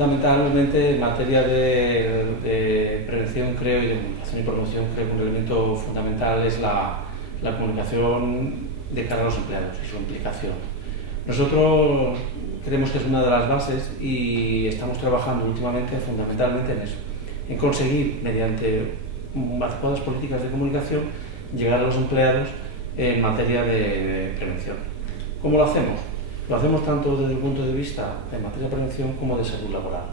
fundamentalmente en materia de prevención, creo, y de comunicación y promoción, creo que un elemento fundamental es la comunicación de cara a los empleados y su implicación. Nosotros creemos que es una de las bases y estamos trabajando últimamente fundamentalmente en eso, en conseguir, mediante adecuadas políticas de comunicación, llegar a los empleados en materia de prevención. ¿Cómo lo hacemos? Lo hacemos tanto desde el punto de vista de materia de prevención como de salud laboral.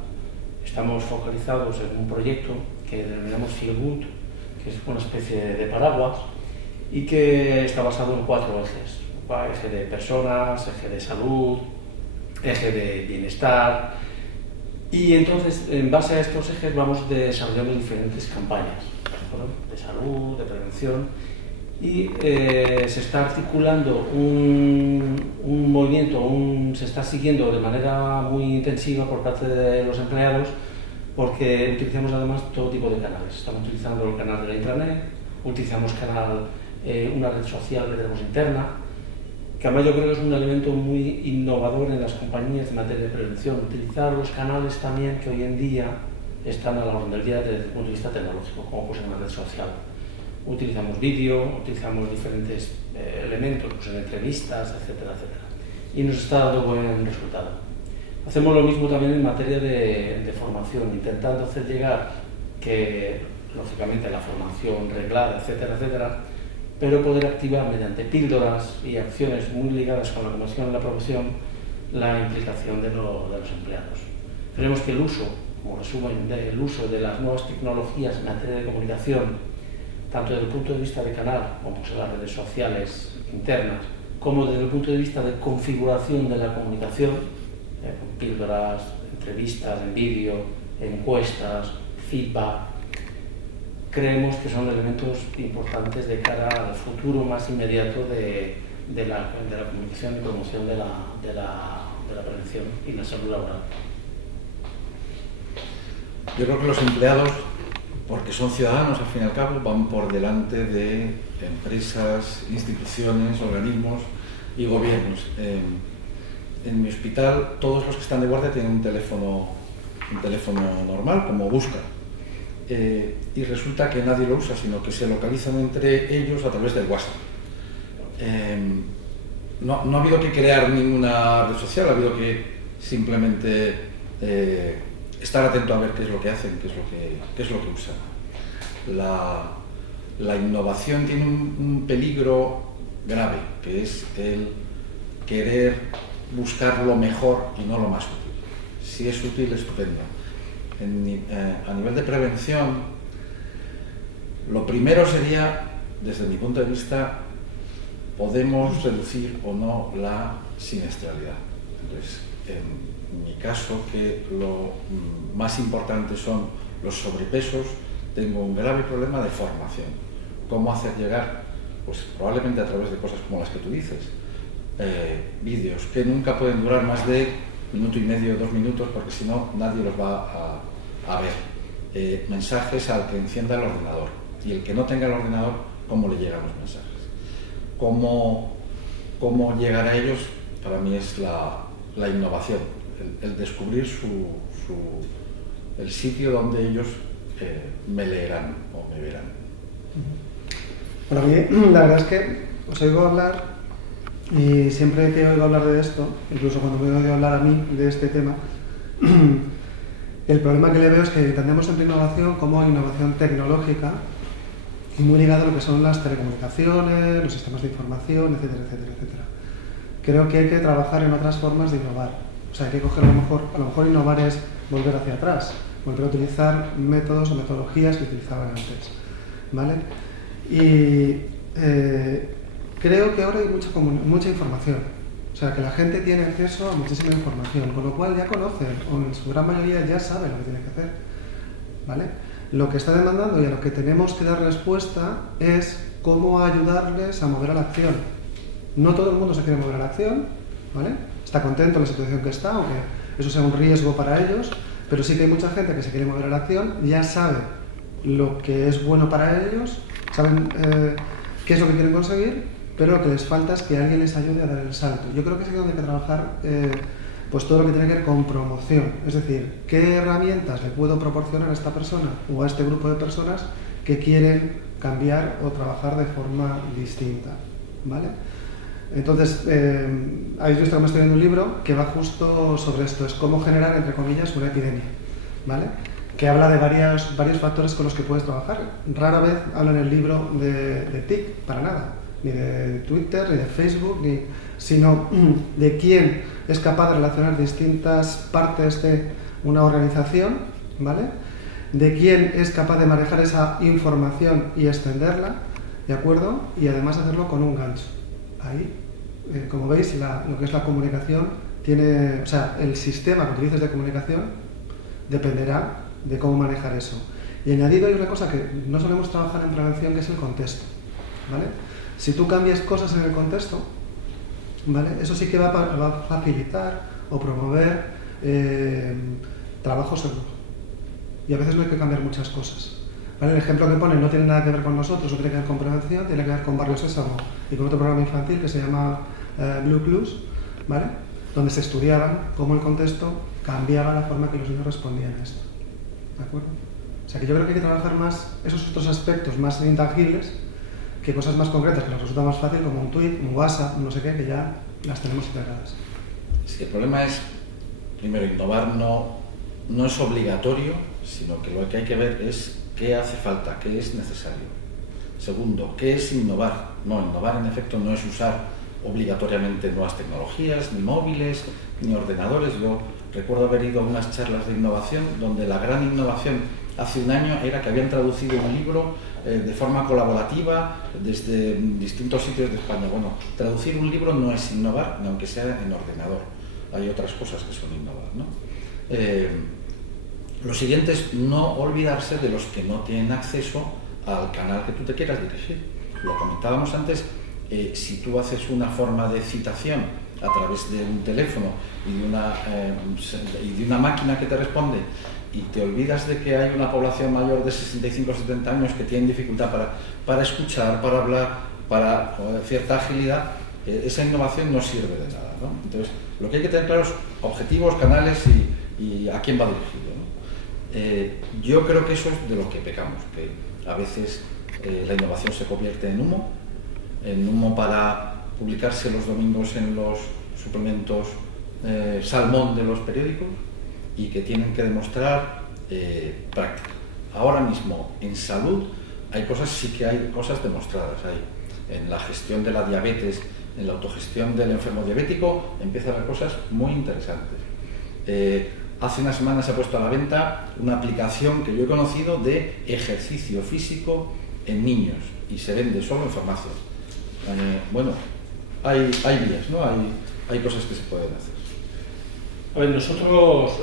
Estamos focalizados en un proyecto que denominamos Feel Good, que es una especie de paraguas y que está basado en 4 ejes. Eje de personas, eje de salud, eje de bienestar. Y entonces, en base a estos ejes, vamos desarrollando diferentes campañas de salud, de prevención, y se está articulando un movimiento, se está siguiendo de manera muy intensiva por parte de los empleados, porque utilizamos además todo tipo de canales. Estamos utilizando el canal de la intranet, utilizamos una red social que tenemos interna, que además yo creo que es un elemento muy innovador en las compañías en materia de prevención, utilizar los canales también que hoy en día están a la orden del día desde el punto de vista tecnológico, como pues en una red social. Utilizamos vídeo, utilizamos diferentes elementos, pues en entrevistas, etcétera, etcétera. Y nos está dando buen resultado. Hacemos lo mismo también en materia de formación, intentando hacer llegar que, lógicamente, la formación reglada, etcétera, etcétera, pero poder activar mediante píldoras y acciones muy ligadas con la comunicación y la promoción la implicación de los empleados. Creemos que el uso, como resumen, del uso de las nuevas tecnologías en materia de comunicación, tanto desde el punto de vista de canal, como son las redes sociales internas, como desde el punto de vista de configuración de la comunicación, con píldoras, entrevistas en vídeo, encuestas, feedback, creemos que son elementos importantes de cara al futuro más inmediato de la comunicación y promoción de la prevención y la salud laboral. Yo creo que los empleados, porque son ciudadanos al fin y al cabo, van por delante de empresas, instituciones, organismos y gobiernos. En mi hospital todos los que están de guardia tienen un teléfono normal, como busca. Y resulta que nadie lo usa, sino que se localizan entre ellos a través del WhatsApp. No ha habido que crear ninguna red social, ha habido que simplemente estar atento a ver qué es lo que hacen, qué es lo que usan. La innovación tiene un peligro grave, que es el querer buscar lo mejor y no lo más útil. Si es útil, estupendo. A nivel de prevención, lo primero sería, desde mi punto de vista, podemos reducir o no la siniestralidad. Entonces, en mi caso, que lo más importante son los sobrepesos, tengo un grave problema de formación. ¿Cómo hacer llegar? Pues probablemente a través de cosas como las que tú dices, vídeos que nunca pueden durar más de 1 minuto y medio, 2 minutos, porque si no nadie los va a ver. Mensajes al que encienda el ordenador, y el que no tenga el ordenador, ¿cómo le llegan los mensajes? ¿Cómo llegar a ellos? Para mí es la innovación, el descubrir el sitio donde ellos me leerán o me verán. Para mí, la verdad es que os oigo hablar y siempre que oigo hablar de esto, incluso cuando me oigo hablar a mí de este tema, el problema que le veo es que entendemos siempre innovación como innovación tecnológica y muy ligado a lo que son las telecomunicaciones, los sistemas de información, etcétera, etcétera, etcétera. Creo que hay que trabajar en otras formas de innovar. O sea, hay que coger a lo mejor innovar es volver hacia atrás, volver a utilizar métodos o metodologías que utilizaban antes, ¿vale? Y creo que ahora hay mucha información. O sea, que la gente tiene acceso a muchísima información, con lo cual ya conocen, o en su gran mayoría ya saben lo que tienen que hacer, ¿vale? Lo que está demandando y a lo que tenemos que dar respuesta es cómo ayudarles a mover a la acción. No todo el mundo se quiere mover a la acción, ¿vale? Está contento en la situación que está, aunque eso sea un riesgo para ellos, pero sí que hay mucha gente que se quiere mover a la acción, ya sabe lo que es bueno para ellos, saben qué es lo que quieren conseguir, pero lo que les falta es que alguien les ayude a dar el salto. Yo creo que es aquí donde hay que trabajar pues todo lo que tiene que ver con promoción, es decir, qué herramientas le puedo proporcionar a esta persona o a este grupo de personas que quieren cambiar o trabajar de forma distinta, ¿vale? Entonces, habéis visto que me estoy leyendo un libro que va justo sobre esto, es cómo generar, entre comillas, una epidemia, ¿vale? Que habla de varios factores con los que puedes trabajar. Rara vez habla en el libro de TIC, para nada, ni de Twitter, ni de Facebook, sino de quién es capaz de relacionar distintas partes de una organización, ¿vale? De quién es capaz de manejar esa información y extenderla, ¿de acuerdo? Y además hacerlo con un gancho. Ahí, como veis, lo que es la comunicación tiene, o sea, el sistema que utilices de comunicación dependerá de cómo manejar eso. Y añadido hay una cosa que no solemos trabajar en prevención, que es el contexto, ¿vale? Si tú cambias cosas en el contexto, ¿vale? Eso sí que va a facilitar o promover trabajo seguro. Y a veces no hay que cambiar muchas cosas, ¿vale? El ejemplo que ponen no tiene nada que ver con nosotros, no tiene que ver con prevención, tiene que ver con Barrio Sésamo y con otro programa infantil que se llama Blue Clues, ¿vale? Donde se estudiaban cómo el contexto cambiaba la forma que los niños respondían a esto, ¿de acuerdo? O sea que yo creo que hay que trabajar más esos otros aspectos más intangibles que cosas más concretas que nos resulta más fácil, como un tweet, un WhatsApp, no sé qué, que ya las tenemos integradas. Sí, el problema es, primero, innovar no es obligatorio, sino que lo que hay que ver es qué hace falta, qué es necesario. Segundo, ¿qué es innovar? No, innovar en efecto no es usar obligatoriamente nuevas tecnologías, ni móviles, ni ordenadores. Yo recuerdo haber ido a unas charlas de innovación donde la gran innovación hace un año era que habían traducido un libro de forma colaborativa desde distintos sitios de España. Bueno, traducir un libro no es innovar, ni aunque sea en ordenador. Hay otras cosas que son innovar, ¿no? Lo siguiente es no olvidarse de los que no tienen acceso al canal que tú te quieras dirigir. Lo comentábamos antes, si tú haces una forma de citación a través de un teléfono y de una máquina que te responde, y te olvidas de que hay una población mayor de 65 o 70 años que tienen dificultad para escuchar, para hablar, para cierta agilidad, esa innovación no sirve de nada, ¿no? Entonces, lo que hay que tener claro es objetivos, canales y a quién va dirigido, ¿no? Yo creo que eso es de lo que pecamos, que a veces la innovación se convierte en humo para publicarse los domingos en los suplementos salmón de los periódicos, y que tienen que demostrar práctica. Ahora mismo en salud sí que hay cosas demostradas. En la gestión de la diabetes, en la autogestión del enfermo diabético, empiezan a haber cosas muy interesantes. Hace unas semanas se ha puesto a la venta una aplicación que yo he conocido de ejercicio físico en niños y se vende solo en farmacias. Bueno, hay vías, ¿no? Hay cosas que se pueden hacer. A ver, nosotros,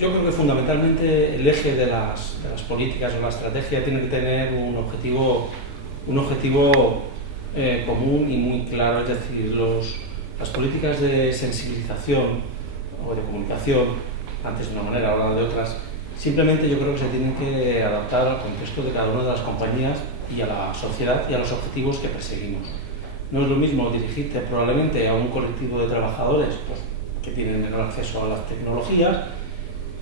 yo creo que fundamentalmente el eje de las políticas o la estrategia tiene que tener un objetivo común y muy claro, es decir, las políticas de sensibilización o de comunicación, antes de una manera, ahora de otras, simplemente yo creo que se tienen que adaptar al contexto de cada una de las compañías y a la sociedad y a los objetivos que perseguimos. No es lo mismo dirigirte probablemente a un colectivo de trabajadores pues, que tienen menor acceso a las tecnologías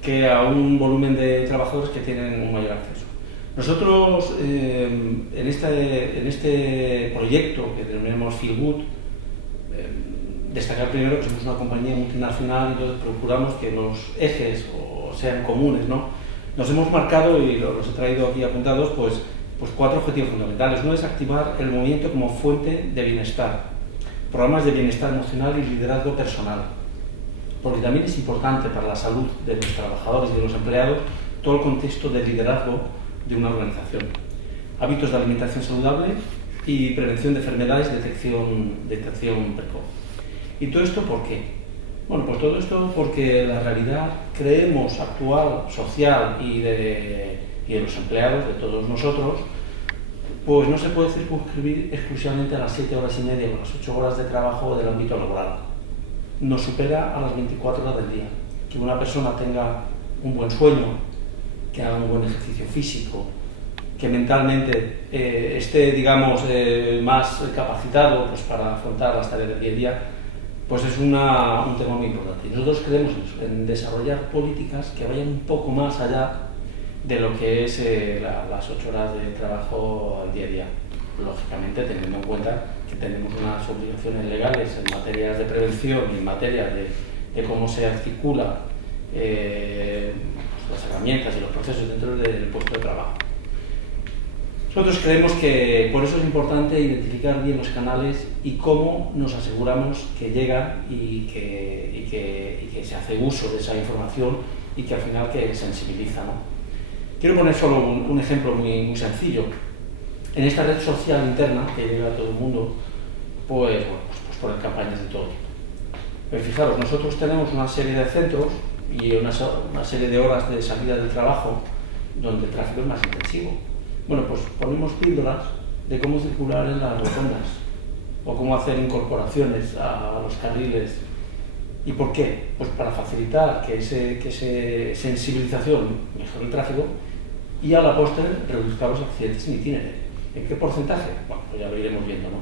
que a un volumen de trabajadores que tienen un mayor acceso. Nosotros en este proyecto que denominamos Feel Good, destacar primero que somos una compañía multinacional y entonces procuramos que los ejes sean comunes, ¿no? Nos hemos marcado, y los he traído aquí apuntados, pues 4 objetivos fundamentales. Uno es activar el movimiento como fuente de bienestar, programas de bienestar emocional y liderazgo personal, porque también es importante para la salud de los trabajadores y de los empleados todo el contexto de liderazgo de una organización. Hábitos de alimentación saludable y prevención de enfermedades, detección precoz. ¿Y todo esto por qué? Bueno, pues todo esto porque la realidad, creemos, actual, social y de los empleados, de todos nosotros, pues no se puede circunscribir exclusivamente a las 7 horas y media o las 8 horas de trabajo del ámbito laboral. Nos supera a las 24 horas del día. Que una persona tenga un buen sueño, que haga un buen ejercicio físico, que mentalmente esté, digamos, más capacitado pues, para afrontar las tareas del día a día, pues es un tema muy importante. Y nosotros creemos en desarrollar políticas que vayan un poco más allá de lo que es las 8 horas de trabajo al día a día. Lógicamente, teniendo en cuenta que tenemos unas obligaciones legales en materias de prevención y en materia de cómo se articula las herramientas y los procesos dentro del puesto de trabajo. Nosotros creemos que por eso es importante identificar bien los canales y cómo nos aseguramos que llegan y que se hace uso de esa información y que al final que sensibiliza, ¿no? Quiero poner solo un ejemplo muy sencillo. En esta red social interna que llega a todo el mundo, pues poner campañas de todo tipo. Pero fijaros, nosotros tenemos una serie de centros y una serie de horas de salida del trabajo donde el tráfico es más intensivo. Bueno, pues ponemos píldoras de cómo circular en las rotondas o cómo hacer incorporaciones a los carriles. ¿Y por qué? Pues para facilitar que esa sensibilización mejore el tráfico y a la postre reduzca los accidentes en itinerario. ¿En qué porcentaje? Bueno, pues ya lo iremos viendo, ¿no?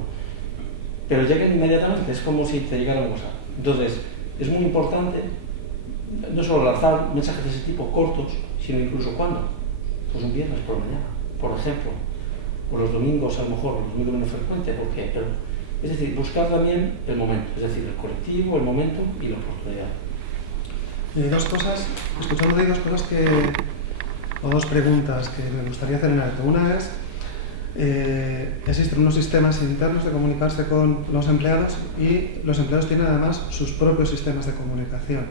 Pero llegan inmediatamente, es como si te llegara un WhatsApp. Entonces, es muy importante no solo lanzar mensajes de ese tipo cortos, sino incluso ¿cuándo? Pues un viernes por la mañana, por ejemplo, o los domingos a lo mejor, los domingos menos frecuente, porque, pero, es decir, buscar también el momento, es decir, el colectivo, el momento y la oportunidad. Dos cosas, escuchando de dos cosas o dos preguntas que me gustaría hacer en alto. Una es, existen unos sistemas internos de comunicarse con los empleados y los empleados tienen además sus propios sistemas de comunicación.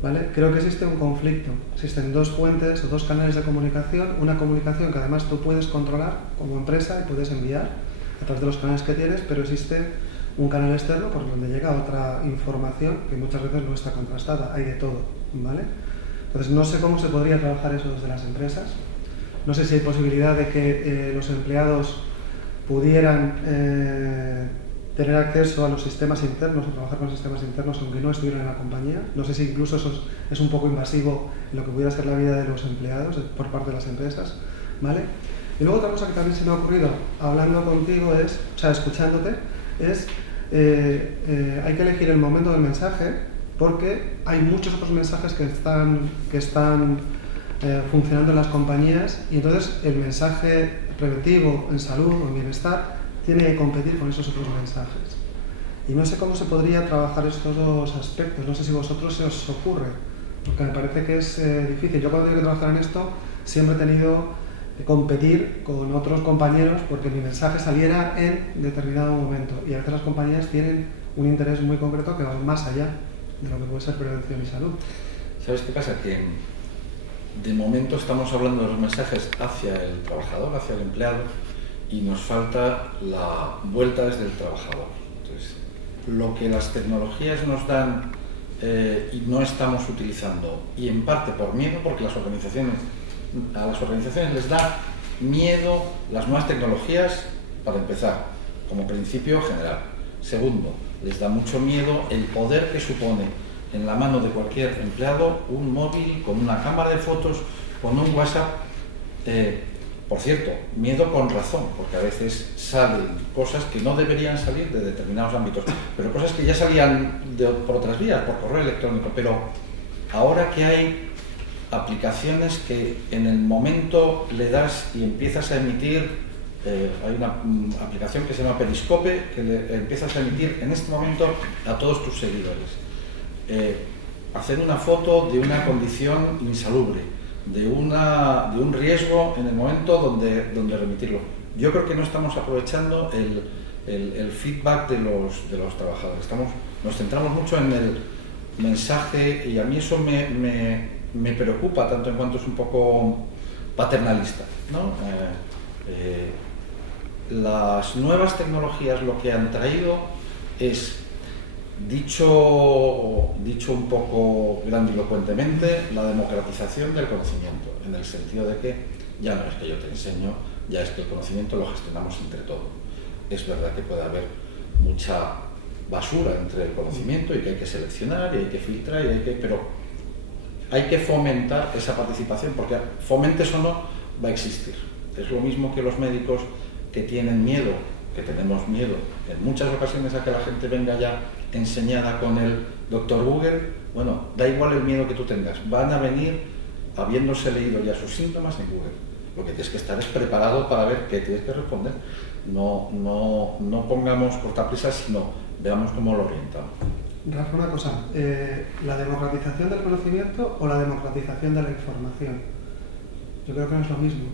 ¿Vale? Creo que existe un conflicto. Existen dos fuentes o dos canales de comunicación. Una comunicación que además tú puedes controlar como empresa y puedes enviar a través de los canales que tienes, pero existe un canal externo por donde llega otra información que muchas veces no está contrastada. Hay de todo, ¿vale? Entonces no sé cómo se podría trabajar eso desde las empresas. No sé si hay posibilidad de que los empleados pudieran tener acceso a los sistemas internos o trabajar con sistemas internos aunque no estuvieran en la compañía. No sé si incluso eso es un poco invasivo en lo que pudiera ser la vida de los empleados por parte de las empresas, ¿vale? Y luego otra cosa que también se me ha ocurrido hablando contigo es, o sea, escuchándote, es hay que elegir el momento del mensaje porque hay muchos otros mensajes que están funcionando en las compañías y entonces el mensaje preventivo en salud o en bienestar tiene que competir con esos otros mensajes. Y no sé cómo se podría trabajar estos dos aspectos, no sé si a vosotros se os ocurre, porque me parece que es difícil. Yo cuando tengo que trabajar en esto siempre he tenido que competir con otros compañeros porque mi mensaje saliera en determinado momento y a veces las compañías tienen un interés muy concreto que va más allá de lo que puede ser prevención y salud. ¿Sabes qué pasa? Que de momento estamos hablando de los mensajes hacia el trabajador, hacia el empleado, y nos falta la vuelta desde el trabajador. Entonces, lo que las tecnologías nos dan y no estamos utilizando, y en parte por miedo, porque a las organizaciones les da miedo las nuevas tecnologías, para empezar, como principio general. Segundo, les da mucho miedo el poder que supone en la mano de cualquier empleado un móvil con una cámara de fotos, con un WhatsApp. Por cierto, miedo con razón, porque a veces salen cosas que no deberían salir de determinados ámbitos, pero cosas que ya salían por otras vías, por correo electrónico. Pero ahora que hay aplicaciones que en el momento le das y empiezas a emitir, hay una aplicación que se llama Periscope, que le empiezas a emitir en este momento a todos tus seguidores. Hacer una foto de una condición insalubre, de un riesgo en el momento donde remitirlo. Yo creo que no estamos aprovechando el feedback de los trabajadores. Nos centramos mucho en el mensaje y a mí eso me preocupa tanto en cuanto es un poco paternalista, ¿no? Las nuevas tecnologías lo que han traído es, dicho un poco grandilocuentemente, la democratización del conocimiento, en el sentido de que ya no es que yo te enseño, ya es que el conocimiento lo gestionamos entre todos. Es verdad que puede haber mucha basura entre el conocimiento y que hay que seleccionar y hay que filtrar, pero hay que fomentar esa participación, porque fomentes o no, va a existir. Es lo mismo que los médicos que tienen miedo, que tenemos miedo en muchas ocasiones a que la gente venga ya enseñada con el Dr. Google, bueno, da igual el miedo que tú tengas, van a venir habiéndose leído ya sus síntomas en Google. Lo que tienes que estar es preparado para ver qué tienes que responder. No pongamos cortapisas, sino veamos cómo lo orientamos. Rafa, una cosa, ¿la democratización del conocimiento o la democratización de la información? Yo creo que no es lo mismo,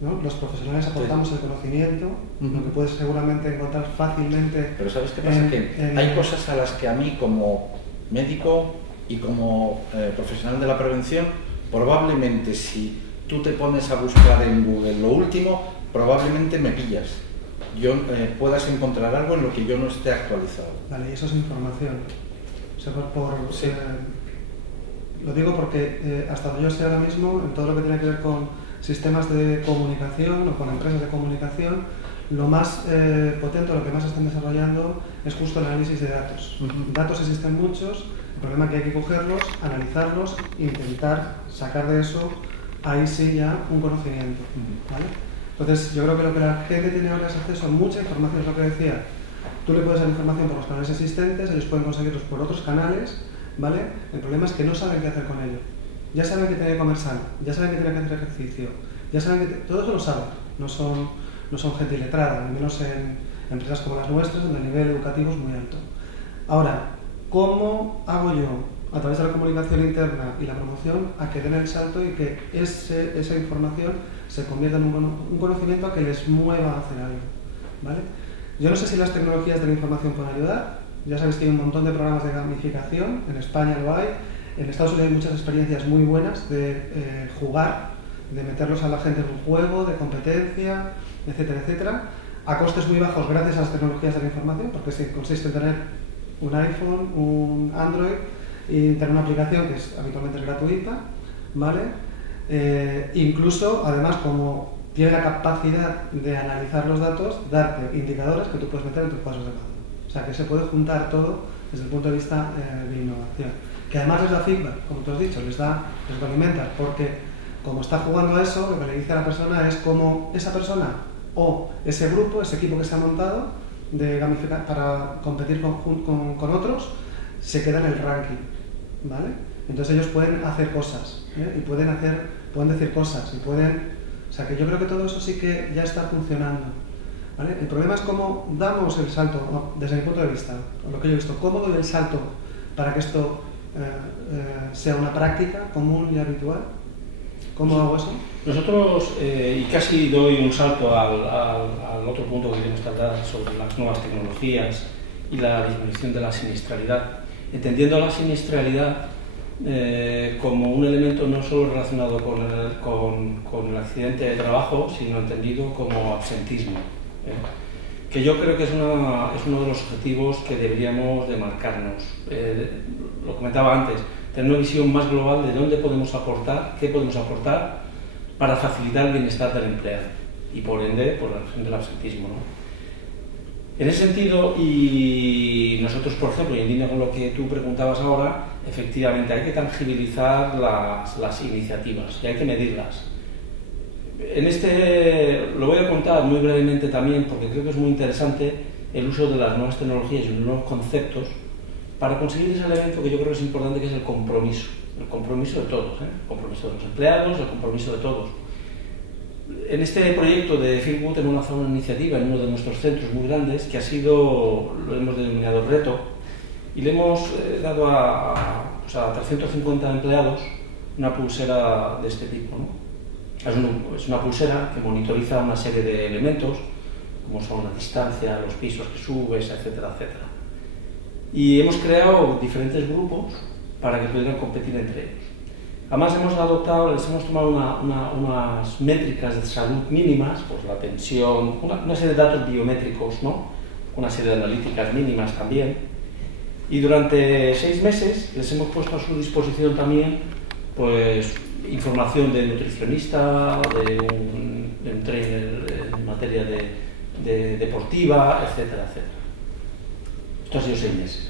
¿no? Los profesionales aportamos el conocimiento, lo que puedes seguramente encontrar fácilmente. Pero ¿sabes qué pasa? Que hay cosas a las que a mí, como médico y como profesional de la prevención, probablemente si tú te pones a buscar en Google lo último, probablemente me pillas. Puedas encontrar algo en lo que yo no esté actualizado. Vale, y eso es información. O sea, sí. Lo digo porque hasta donde yo sé ahora mismo, en todo lo que tiene que ver con sistemas de comunicación o con empresas de comunicación, lo más potente, lo que más están desarrollando es justo el análisis de datos. Datos existen muchos, el problema es que hay que cogerlos, analizarlos, intentar sacar de eso, ahí sí ya un conocimiento, ¿vale? Entonces yo creo que lo que la gente tiene ahora es acceso a mucha información, es lo que decía. Tú le puedes dar información por los canales existentes, ellos pueden conseguirlos por otros canales, ¿vale? El problema es que no saben qué hacer con ello. Ya saben que tienen que comer sano, ya saben que tienen que hacer ejercicio, ya saben que todo eso lo saben, no son gente iletrada, al menos en empresas como las nuestras, donde el nivel educativo es muy alto. Ahora, ¿cómo hago yo, a través de la comunicación interna y la promoción, a que den el salto y que esa información se convierta en un conocimiento a que les mueva a hacer algo, ¿vale? Yo no sé si las tecnologías de la información pueden ayudar. Ya sabéis que hay un montón de programas de gamificación, en España lo hay, en Estados Unidos hay muchas experiencias muy buenas de jugar, de meterlos a la gente en un juego, de competencia, etcétera, etcétera, a costes muy bajos gracias a las tecnologías de la información, porque consiste en tener un iPhone, un Android y tener una aplicación que habitualmente es gratuita, ¿vale? Incluso, además, como tiene la capacidad de analizar los datos, darte indicadores que tú puedes meter en tus pasos de mando. O sea, que se puede juntar todo desde el punto de vista de innovación. Que además les da feedback, como tú has dicho, les alimenta, porque como está jugando a eso, lo que le dice a la persona es cómo esa persona o ese grupo, ese equipo que se ha montado de gamificar para competir con otros, se queda en el ranking, ¿vale? Entonces ellos pueden hacer cosas, y pueden decir cosas, o sea que yo creo que todo eso sí que ya está funcionando, ¿vale? El problema es cómo damos el salto, desde mi punto de vista, o lo que yo he visto, cómo doy el salto para que esto sea una práctica común y habitual. ¿Cómo hago eso? Nosotros, y casi doy un salto al otro punto que queremos tratar sobre las nuevas tecnologías y la disminución de la siniestralidad, entendiendo la siniestralidad como un elemento no solo relacionado con el accidente de trabajo, sino entendido como absentismo, que yo creo que es uno de los objetivos que deberíamos de marcarnos. Lo comentaba antes, tener una visión más global de dónde podemos aportar, qué podemos aportar para facilitar el bienestar del empleado y por ende por la reducción del absentismo, ¿no? En ese sentido, y nosotros, por ejemplo, y en línea con lo que tú preguntabas ahora, efectivamente hay que tangibilizar las iniciativas y hay que medirlas. Lo voy a contar muy brevemente también porque creo que es muy interesante el uso de las nuevas tecnologías y los nuevos conceptos para conseguir ese elemento que yo creo que es importante, que es el compromiso de todos, el compromiso de los empleados, el compromiso de todos. En este proyecto de Feel Good hemos lanzado una iniciativa en uno de nuestros centros muy grandes que lo hemos denominado Reto, y le hemos dado a 350 empleados una pulsera de este tipo, ¿no? Es una pulsera que monitoriza una serie de elementos, como son la distancia, los pisos que subes, etcétera, etcétera. Y hemos creado diferentes grupos para que pudieran competir entre ellos. Además les hemos tomado unas métricas de salud mínimas, pues la tensión, una serie de datos biométricos, ¿no? Una serie de analíticas mínimas también. Y durante 6 meses les hemos puesto a su disposición también, pues, información de nutricionista, de un trainer en materia de deportiva, etcétera, etcétera. Esto ha sido 6 meses.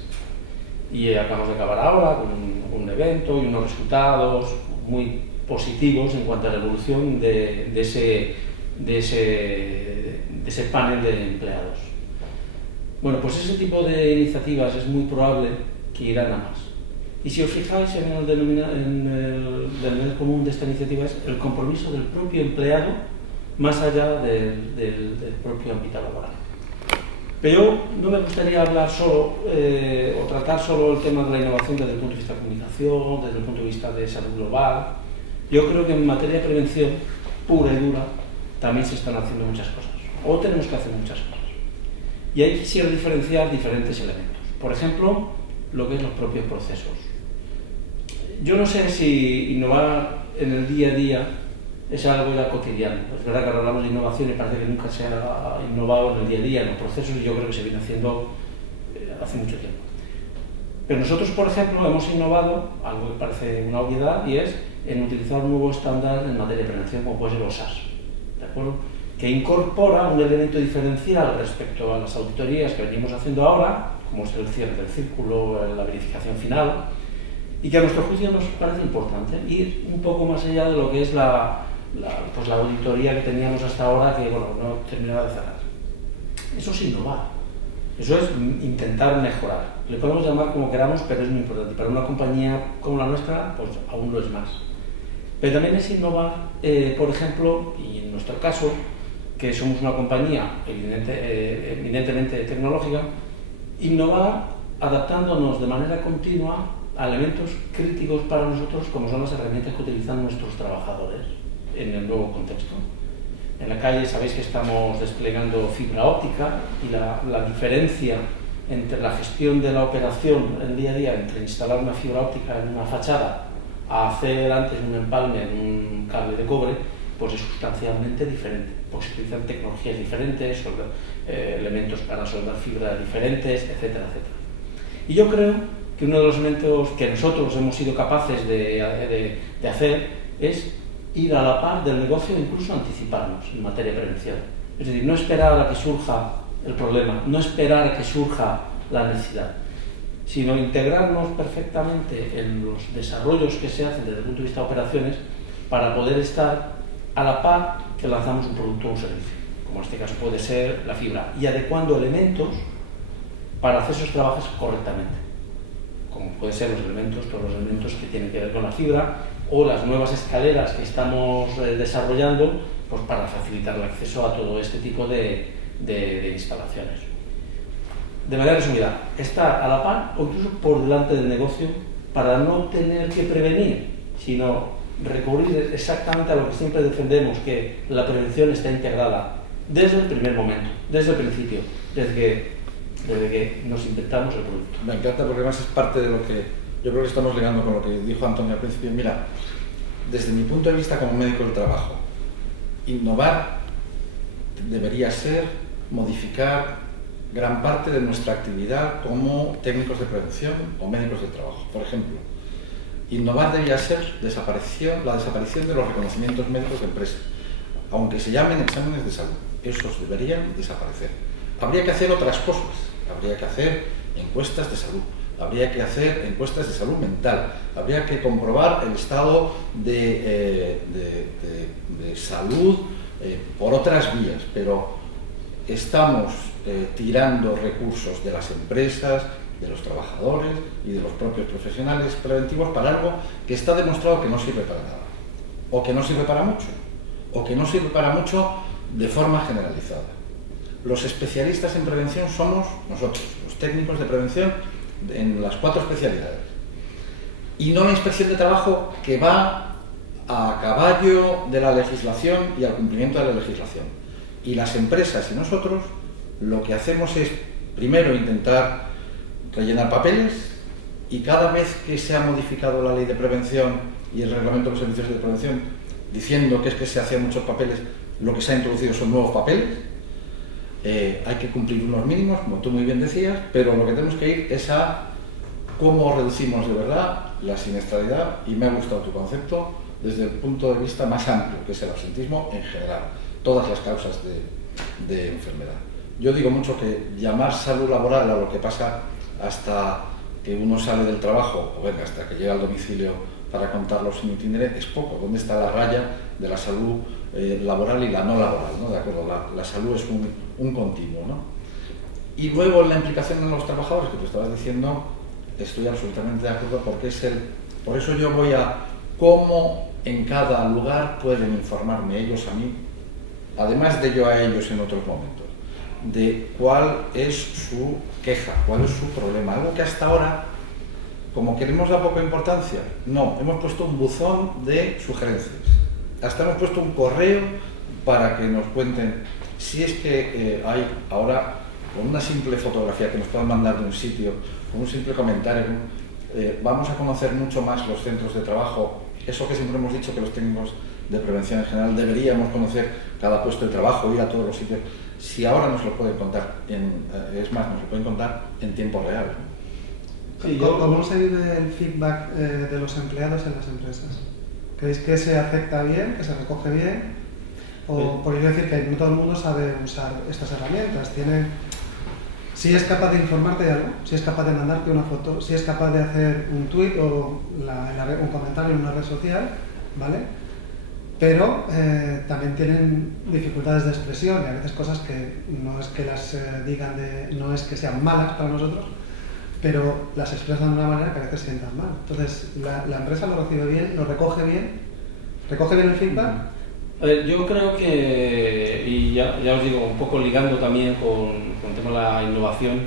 Y acabamos de acabar ahora con un evento y unos resultados muy positivos en cuanto a la evolución de ese panel de empleados. Bueno, pues ese tipo de iniciativas es muy probable que irán a más. Y si os fijáis en el denominador común de esta iniciativa es el compromiso del propio empleado más allá del propio ámbito laboral. Pero yo no me gustaría hablar solo o tratar solo el tema de la innovación desde el punto de vista de comunicación, desde el punto de vista de salud global. Yo creo que en materia de prevención pura y dura también se están haciendo muchas cosas, o tenemos que hacer muchas cosas. Y ahí quisiera diferenciar diferentes elementos. Por ejemplo, lo que es los propios procesos. Yo no sé si innovar en el día a día es algo ya cotidiano. Es verdad que ahora hablamos de innovación y parece que nunca se ha innovado en el día a día, en los procesos, y yo creo que se viene haciendo hace mucho tiempo. Pero nosotros, por ejemplo, hemos innovado, algo que parece una obviedad, y es en utilizar un nuevo estándar en materia de prevención, como puede ser los SAS, ¿de acuerdo? Que incorpora un elemento diferencial respecto a las auditorías que venimos haciendo ahora, como es el cierre del círculo, la verificación final, y que a nuestro juicio nos parece importante ir un poco más allá de lo que es la auditoría que teníamos hasta ahora, que bueno, no terminaba de cerrar. Eso es innovar, eso es intentar mejorar. Le podemos llamar como queramos, pero es muy importante. Para una compañía como la nuestra, pues aún lo es más. Pero también es innovar, por ejemplo, y en nuestro caso, que somos una compañía eminentemente tecnológica, innovar adaptándonos de manera continua a elementos críticos para nosotros, como son las herramientas que utilizan nuestros trabajadores en el nuevo contexto. En la calle sabéis que estamos desplegando fibra óptica, y la diferencia entre la gestión de la operación el día a día, entre instalar una fibra óptica en una fachada a hacer antes un empalme en un cable de cobre, pues es sustancialmente diferente, porque se utilizan tecnologías diferentes, elementos para soldar fibra diferentes, etcétera, etcétera. Y yo creo que uno de los elementos que nosotros hemos sido capaces de hacer es ir a la par del negocio e incluso anticiparnos en materia de prevención. Es decir, no esperar a que surja el problema, no esperar a que surja la necesidad, sino integrarnos perfectamente en los desarrollos que se hacen desde el punto de vista de operaciones para poder estar a la par que lanzamos un producto o un servicio, como en este caso puede ser la fibra, y adecuando elementos para hacer esos trabajos correctamente, como pueden ser todos los elementos que tienen que ver con la fibra, o las nuevas escaleras que estamos desarrollando, pues para facilitar el acceso a todo este tipo de instalaciones. De manera resumida, estar a la par o incluso por delante del negocio para no tener que prevenir, sino recurrir exactamente a lo que siempre defendemos, que la prevención está integrada desde el primer momento, desde el principio, desde que nos inventamos el producto. Me encanta, porque además es parte de lo que yo creo que estamos ligando con lo que dijo Antonio al principio. Mira, desde mi punto de vista como médico del trabajo, innovar debería ser modificar gran parte de nuestra actividad como técnicos de prevención o médicos del trabajo. Por ejemplo, innovar debería ser la desaparición de los reconocimientos médicos de empresa, aunque se llamen exámenes de salud. Esos deberían desaparecer. Habría que hacer otras cosas, habría que hacer encuestas de salud, habría que hacer encuestas de salud mental, habría que comprobar el estado de salud por otras vías, pero estamos tirando recursos de las empresas, de los trabajadores y de los propios profesionales preventivos para algo que está demostrado que no sirve para nada, o que no sirve para mucho, o que no sirve para mucho de forma generalizada. Los especialistas en prevención somos nosotros, los técnicos de prevención en las 4 especialidades, y no la inspección de trabajo, que va a caballo de la legislación y al cumplimiento de la legislación. Y las empresas y nosotros lo que hacemos es primero intentar rellenar papeles, y cada vez que se ha modificado la ley de prevención y el reglamento de los servicios de prevención diciendo que es que se hacían muchos papeles, lo que se ha introducido son nuevos papeles. Hay que cumplir unos mínimos, como tú muy bien decías, pero lo que tenemos que ir es a cómo reducimos de verdad la siniestralidad, y me ha gustado tu concepto desde el punto de vista más amplio, que es el absentismo en general, todas las causas de enfermedad. Yo digo mucho que llamar salud laboral a lo que pasa hasta que uno sale del trabajo, o venga, hasta que llega al domicilio para contarlo sin itinere, es poco. ¿Dónde está la raya de la salud laboral y la no laboral, ¿no? De acuerdo, la salud es un continuo, ¿no? Y luego la implicación en los trabajadores, que tú estabas diciendo, estoy absolutamente de acuerdo, porque por eso yo voy a cómo en cada lugar pueden informarme ellos a mí, además de yo a ellos en otros momentos, de cuál es su queja, cuál es su problema, algo que hasta ahora, como queremos dar poca importancia, no, hemos puesto un buzón de sugerencias, hasta hemos puesto un correo para que nos cuenten si es que hay ahora, con una simple fotografía que nos puedan mandar de un sitio, con un simple comentario, vamos a conocer mucho más los centros de trabajo, eso que siempre hemos dicho que los técnicos de prevención en general deberíamos conocer cada puesto de trabajo, ir a todos los sitios. Si ahora nos lo pueden contar, es más, nos lo pueden contar en tiempo real. Sí, ¿Cómo se vive el feedback de los empleados en las empresas? ¿Creéis que se acepta bien, que se recoge bien? O por ello decir que no todo el mundo sabe usar estas herramientas. Si es capaz de informarte de algo, si es capaz de mandarte una foto, si es capaz de hacer un tweet o un comentario en una red social, ¿vale? Pero también tienen dificultades de expresión y a veces cosas que no es que las digan, no es que sean malas para nosotros, pero las expresan de una manera que a veces sientan mal. Entonces, la empresa lo recibe bien, lo recoge bien el feedback. A ver, yo creo que, y ya os digo, un poco ligando también con el tema de la innovación,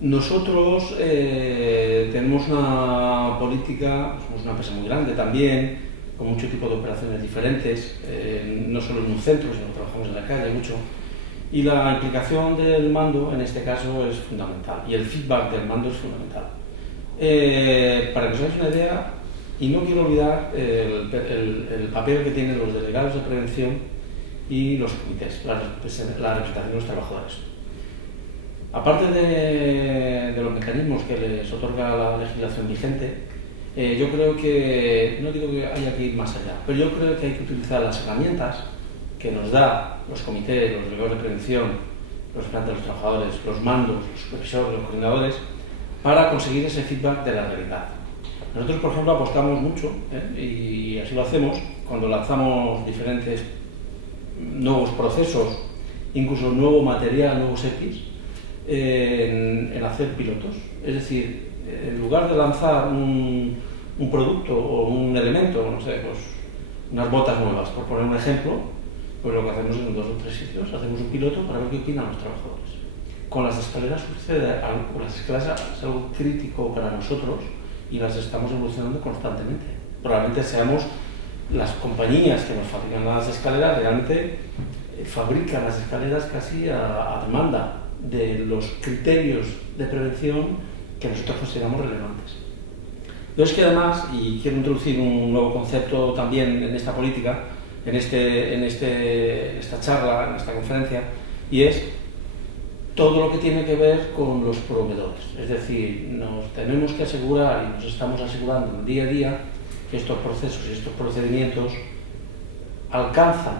nosotros tenemos una política, somos una empresa muy grande también, con mucho tipo de operaciones diferentes, no solo en un centro, sino que trabajamos en la calle mucho, y la implicación del mando en este caso es fundamental, y el feedback del mando es fundamental. Para que os hagáis una idea, y no quiero olvidar el papel que tienen los delegados de prevención y los comités, la representación de los trabajadores. Aparte de los mecanismos que les otorga la legislación vigente, yo creo que, no digo que haya que ir más allá, pero yo creo que hay que utilizar las herramientas que nos da los comités, los delegados de prevención, los representantes de los trabajadores, los mandos, los supervisores, los coordinadores, para conseguir ese feedback de la realidad. Nosotros, por ejemplo, apostamos mucho, y así lo hacemos, cuando lanzamos diferentes nuevos procesos, incluso nuevo material, nuevos EPIs, en hacer pilotos. Es decir, en lugar de lanzar un producto o un elemento, no sé, pues unas botas nuevas, por poner un ejemplo, pues lo que hacemos es en 2 o 3 sitios, hacemos un piloto para ver qué opinan los trabajadores. Con las escaleras sucede algo, las escaleras es algo crítico para nosotros y las estamos evolucionando constantemente. Probablemente seamos las compañías que nos fabrican las escaleras, realmente fabrican las escaleras casi a demanda de los criterios de prevención que nosotros consideramos relevantes. Yo es que además, y quiero introducir un nuevo concepto también en esta política, en esta charla, en esta conferencia, y es todo lo que tiene que ver con los proveedores. Es decir, nos tenemos que asegurar, y nos estamos asegurando día a día, que estos procesos y estos procedimientos alcanzan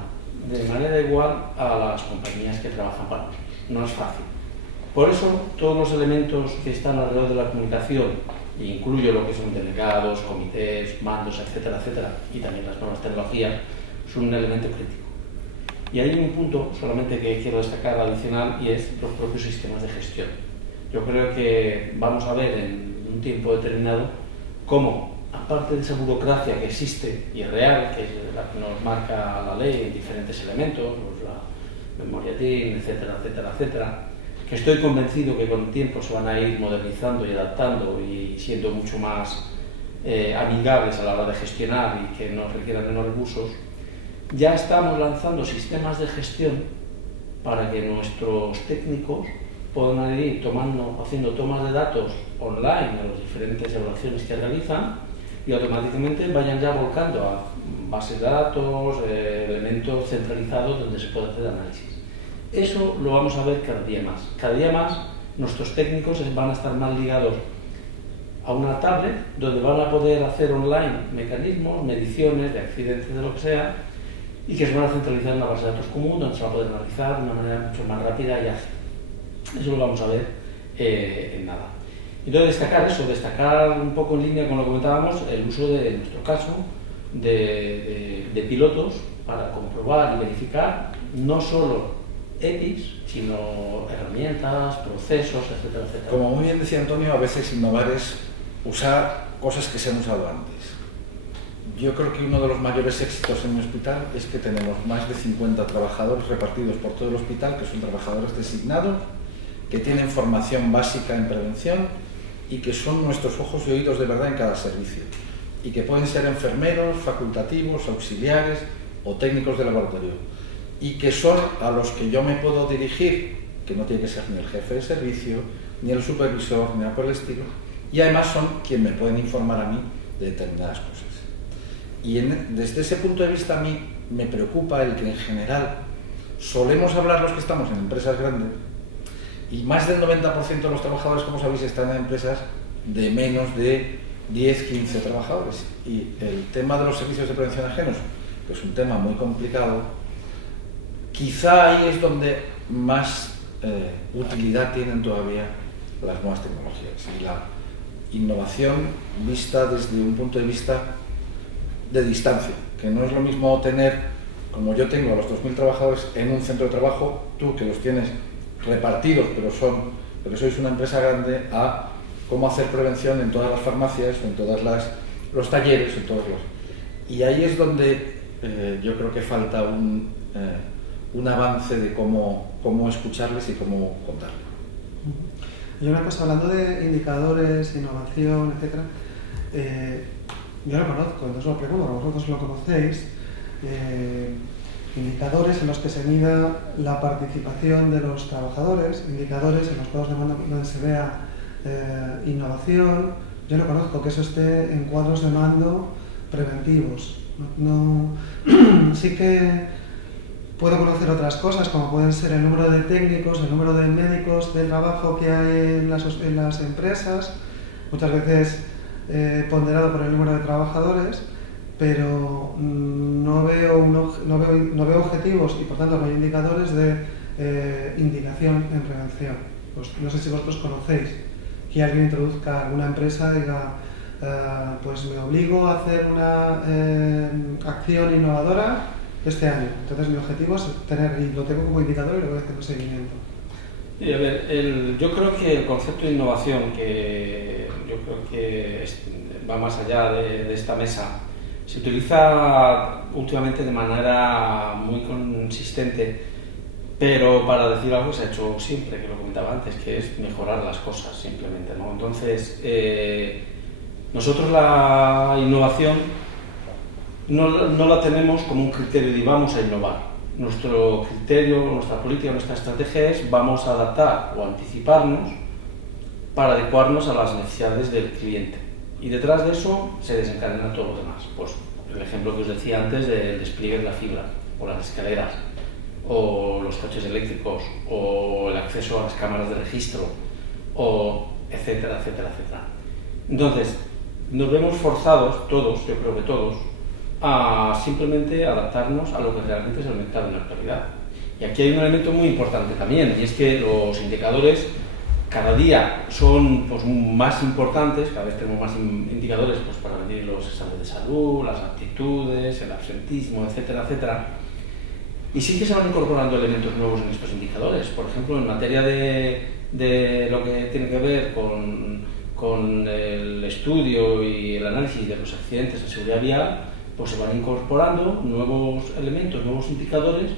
de manera igual a las compañías que trabajan para nosotros. No es fácil. Por eso, todos los elementos que están alrededor de la comunicación, e incluyo lo que son delegados, comités, mandos, etcétera, etcétera, y también las nuevas tecnologías, son un elemento crítico. Y hay un punto solamente que quiero destacar adicional, y es los propios sistemas de gestión. Yo creo que vamos a ver en un tiempo determinado cómo, aparte de esa burocracia que existe y es real, que es la que nos marca la ley en diferentes elementos, pues la memoria TIN, etcétera, etcétera, etcétera, que estoy convencido que con el tiempo se van a ir modernizando y adaptando y siendo mucho más amigables a la hora de gestionar y que nos requieran menos recursos, ya estamos lanzando sistemas de gestión para que nuestros técnicos puedan ir haciendo tomas de datos online de las diferentes evaluaciones que realizan y automáticamente vayan ya volcando a bases de datos, elementos centralizados donde se puede hacer análisis. Eso lo vamos a ver cada día más. Cada día más nuestros técnicos van a estar más ligados a una tablet donde van a poder hacer online mecanismos, mediciones de accidentes, de lo que sea, y que se van a centralizar en una base de datos común donde se va a poder analizar de una manera mucho más rápida y ágil. Eso lo vamos a ver en nada. Entonces destacar un poco en línea con lo que comentábamos, el uso de, en nuestro caso, de pilotos para comprobar y verificar no solo EPIs, sino herramientas, procesos, etcétera, etcétera. Como muy bien decía Antonio, a veces innovar es usar cosas que se han usado antes. Yo creo que uno de los mayores éxitos en mi hospital es que tenemos más de 50 trabajadores repartidos por todo el hospital, que son trabajadores designados, que tienen formación básica en prevención y que son nuestros ojos y oídos de verdad en cada servicio. Y que pueden ser enfermeros, facultativos, auxiliares o técnicos de laboratorio. Y que son a los que yo me puedo dirigir, que no tiene que ser ni el jefe de servicio, ni el supervisor, ni nada por el estilo. Y además son quienes me pueden informar a mí de determinadas cosas. Y desde ese punto de vista a mí me preocupa el que en general solemos hablar los que estamos en empresas grandes y más del 90% de los trabajadores, como sabéis, están en empresas de menos de 10, 15 trabajadores. Y el tema de los servicios de prevención ajenos, que es un tema muy complicado, quizá ahí es donde más utilidad tienen todavía las nuevas tecnologías y la innovación vista desde un punto de vista de distancia, que no es lo mismo tener, como yo tengo a los 2.000 trabajadores en un centro de trabajo, tú que los tienes repartidos, pero sois una empresa grande, a cómo hacer prevención en todas las farmacias, en todos los talleres, en todos los... Y ahí es donde yo creo que falta un avance de cómo escucharles y cómo contarles. Y una cosa, hablando de indicadores, innovación, etcétera, yo lo conozco, entonces lo pregunto, vosotros lo conocéis, indicadores en los que se mida la participación de los trabajadores, indicadores en los cuadros de mando donde se vea innovación. Yo no conozco que eso esté en cuadros de mando preventivos. Sí que puedo conocer otras cosas, como pueden ser el número de técnicos, el número de médicos del trabajo que hay en las empresas, muchas veces ponderado por el número de trabajadores, pero no veo objetivos y por tanto no hay indicadores de indicación en prevención. Pues no sé si vosotros conocéis que alguien introduzca alguna empresa, diga pues me obligo a hacer una acción innovadora este año. Entonces mi objetivo es tener, y lo tengo como indicador y lo voy a hacer un seguimiento. Y a ver, yo creo que el concepto de innovación, que yo creo que va más allá de esta mesa, se utiliza últimamente de manera muy consistente, pero para decir algo que se ha hecho siempre, que lo comentaba antes, que es mejorar las cosas simplemente, ¿no? Entonces, nosotros la innovación no la tenemos como un criterio de vamos a innovar. Nuestro criterio, nuestra política, nuestra estrategia es vamos a adaptar o anticiparnos para adecuarnos a las necesidades del cliente. Y detrás de eso se desencadena todo lo demás. Pues el ejemplo que os decía antes del despliegue de la fibra, o las escaleras, o los coches eléctricos, o el acceso a las cámaras de registro, o etcétera, etcétera, etcétera. Entonces, nos vemos forzados, todos, yo creo que todos, a simplemente adaptarnos a lo que realmente es el mercado en la actualidad. Y aquí hay un elemento muy importante también, y es que los indicadores cada día son pues, más importantes, cada vez tenemos más indicadores pues, para medir los estados de salud, las aptitudes, el absentismo, etcétera, etcétera. Y sí que se van incorporando elementos nuevos en estos indicadores. Por ejemplo, en materia de lo que tiene que ver con el estudio y el análisis de los accidentes de seguridad vial, pues se van incorporando nuevos elementos, nuevos indicadores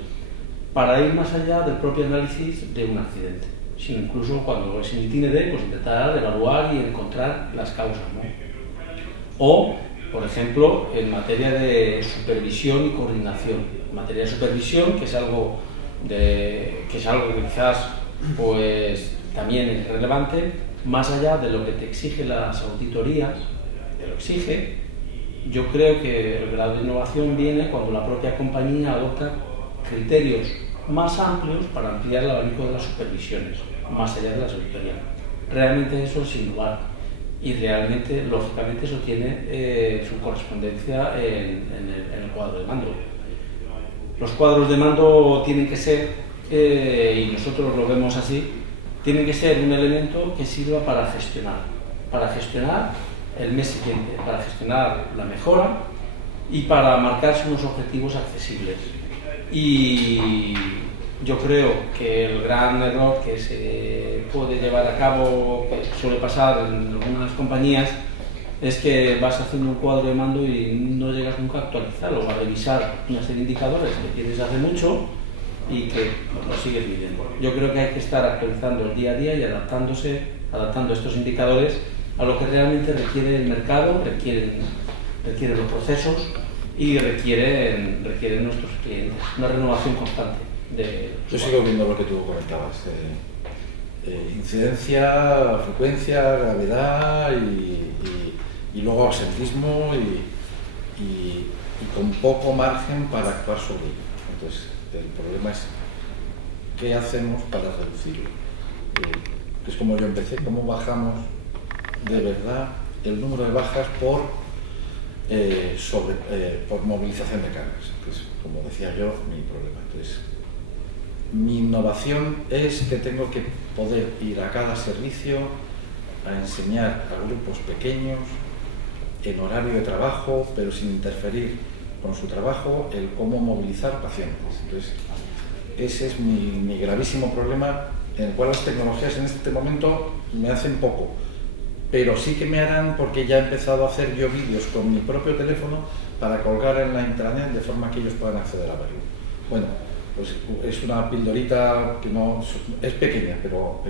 para ir más allá del propio análisis de un accidente, sino incluso cuando es en el TINED, pues intentar evaluar y encontrar las causas, ¿no? O, por ejemplo, en materia de supervisión y coordinación. En materia de supervisión, que es algo que quizás pues, también es relevante, más allá de lo que te exigen las auditorías, te lo exige. Yo creo que el grado de innovación viene cuando la propia compañía adopta criterios más amplios para ampliar el abanico de las supervisiones, más allá de las auditorías. Realmente eso es innovar y realmente, lógicamente, eso tiene su correspondencia en el cuadro de mando. Los cuadros de mando tienen que ser, y nosotros lo vemos así, tienen que ser un elemento que sirva para gestionar el mes siguiente, para gestionar la mejora y para marcarse unos objetivos accesibles. Y Yo creo que el gran error que se puede llevar a cabo, que suele pasar en algunas compañías, es que vas haciendo un cuadro de mando y no llegas nunca a actualizarlo o a revisar una serie de indicadores que tienes hace mucho y que lo sigues viviendo. Yo creo que hay que estar actualizando el día a día y adaptando estos indicadores a lo que realmente requiere el mercado, requieren los procesos y requieren nuestros clientes. Una renovación constante. Yo sigo viendo lo que tú comentabas. Incidencia, frecuencia, gravedad y luego absentismo y con poco margen para actuar sobre ello. Entonces, el problema es qué hacemos para reducirlo. Es como yo empecé, cómo bajamos de verdad el número de bajas por movilización de cargas, que es, como decía yo, mi problema. Entonces, mi innovación es que tengo que poder ir a cada servicio a enseñar a grupos pequeños en horario de trabajo, pero sin interferir con su trabajo, el cómo movilizar pacientes. Entonces, ese es mi gravísimo problema, en el cual las tecnologías en este momento me hacen poco, pero sí que me harán, porque ya he empezado a hacer yo vídeos con mi propio teléfono para colgar en la intranet de forma que ellos puedan acceder a verlo. Bueno, pues es una pildorita que no es pequeña, pero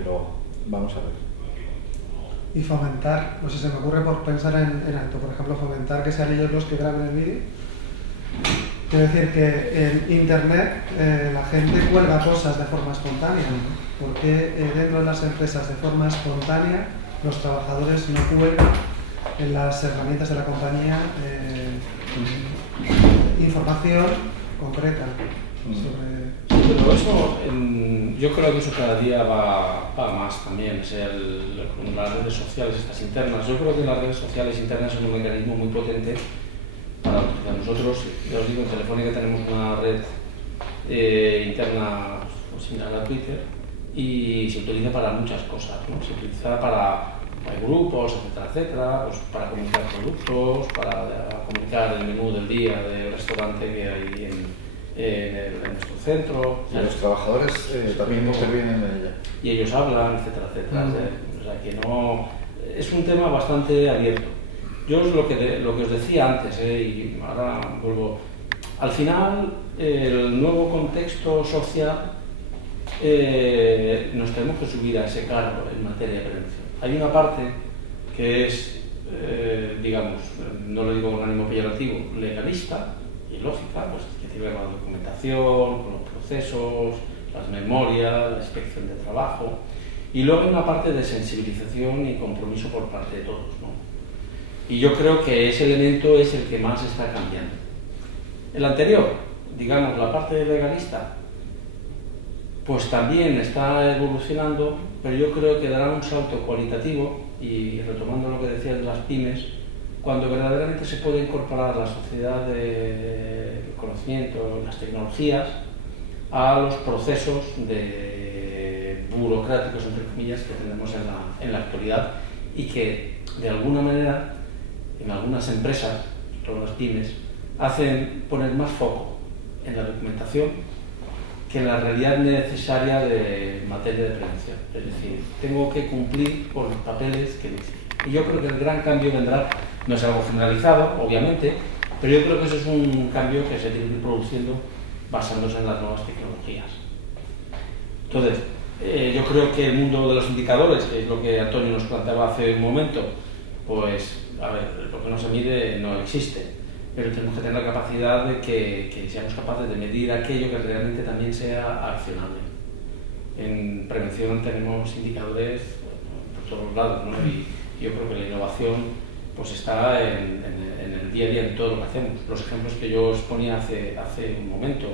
vamos a ver. Y fomentar, no sé, se me ocurre por pensar en alto, por ejemplo, fomentar que sean ellos los que graben el vídeo. Quiero decir que en internet la gente cuelga cosas de forma espontánea, porque dentro de las empresas de forma espontánea los trabajadores no cuelgan en las herramientas de la compañía información concreta sobre... Pero eso, yo creo que eso cada día va más también, con las redes sociales estas internas. Yo creo que las redes sociales internas son un mecanismo muy potente para nosotros. Ya os digo, en Telefónica tenemos una red interna similar a Twitter y se utiliza para muchas cosas, ¿no? Se utiliza para grupos, etcétera, pues para comunicar productos, para comunicar el menú del día del restaurante que hay en nuestro centro. Y los trabajadores también intervienen en ella. Y ellos hablan, etcétera. O sea que no, es un tema bastante abierto. Yo es lo que os decía antes, y ahora vuelvo. Al final, el nuevo contexto social, nos tenemos que subir a ese cargo en materia de prevención. Hay una parte que es, digamos, no lo digo con ánimo peyorativo, legalista y lógica, pues que tiene que ver con la documentación, con los procesos, las memorias, la inspección de trabajo, y luego hay una parte de sensibilización y compromiso por parte de todos, ¿no? Y yo creo que ese elemento es el que más está cambiando. El anterior, digamos, la parte legalista, pues también está evolucionando, pero yo creo que dará un salto cualitativo, y retomando lo que decías de las pymes, cuando verdaderamente se puede incorporar la sociedad del conocimiento, las tecnologías, a los procesos burocráticos, entre comillas, que tenemos en la actualidad, y que de alguna manera en algunas empresas, todas las pymes, hacen poner más foco en la documentación que en la realidad necesaria de materia de prevención. Es decir, tengo que cumplir con los papeles que dicen. Y yo creo que el gran cambio vendrá, no es algo generalizado, obviamente, pero yo creo que eso es un cambio que se tiene que ir produciendo basándose en las nuevas tecnologías. Entonces, yo creo que el mundo de los indicadores, que es lo que Antonio nos planteaba hace un momento, pues, a ver, lo que no se mide no existe, pero tenemos que tener la capacidad de que seamos capaces de medir aquello que realmente también sea accionable. En prevención tenemos indicadores por todos lados, ¿no? Y yo creo que la innovación pues está en el día a día, en todo lo que hacemos. Los ejemplos que yo os ponía hace un momento,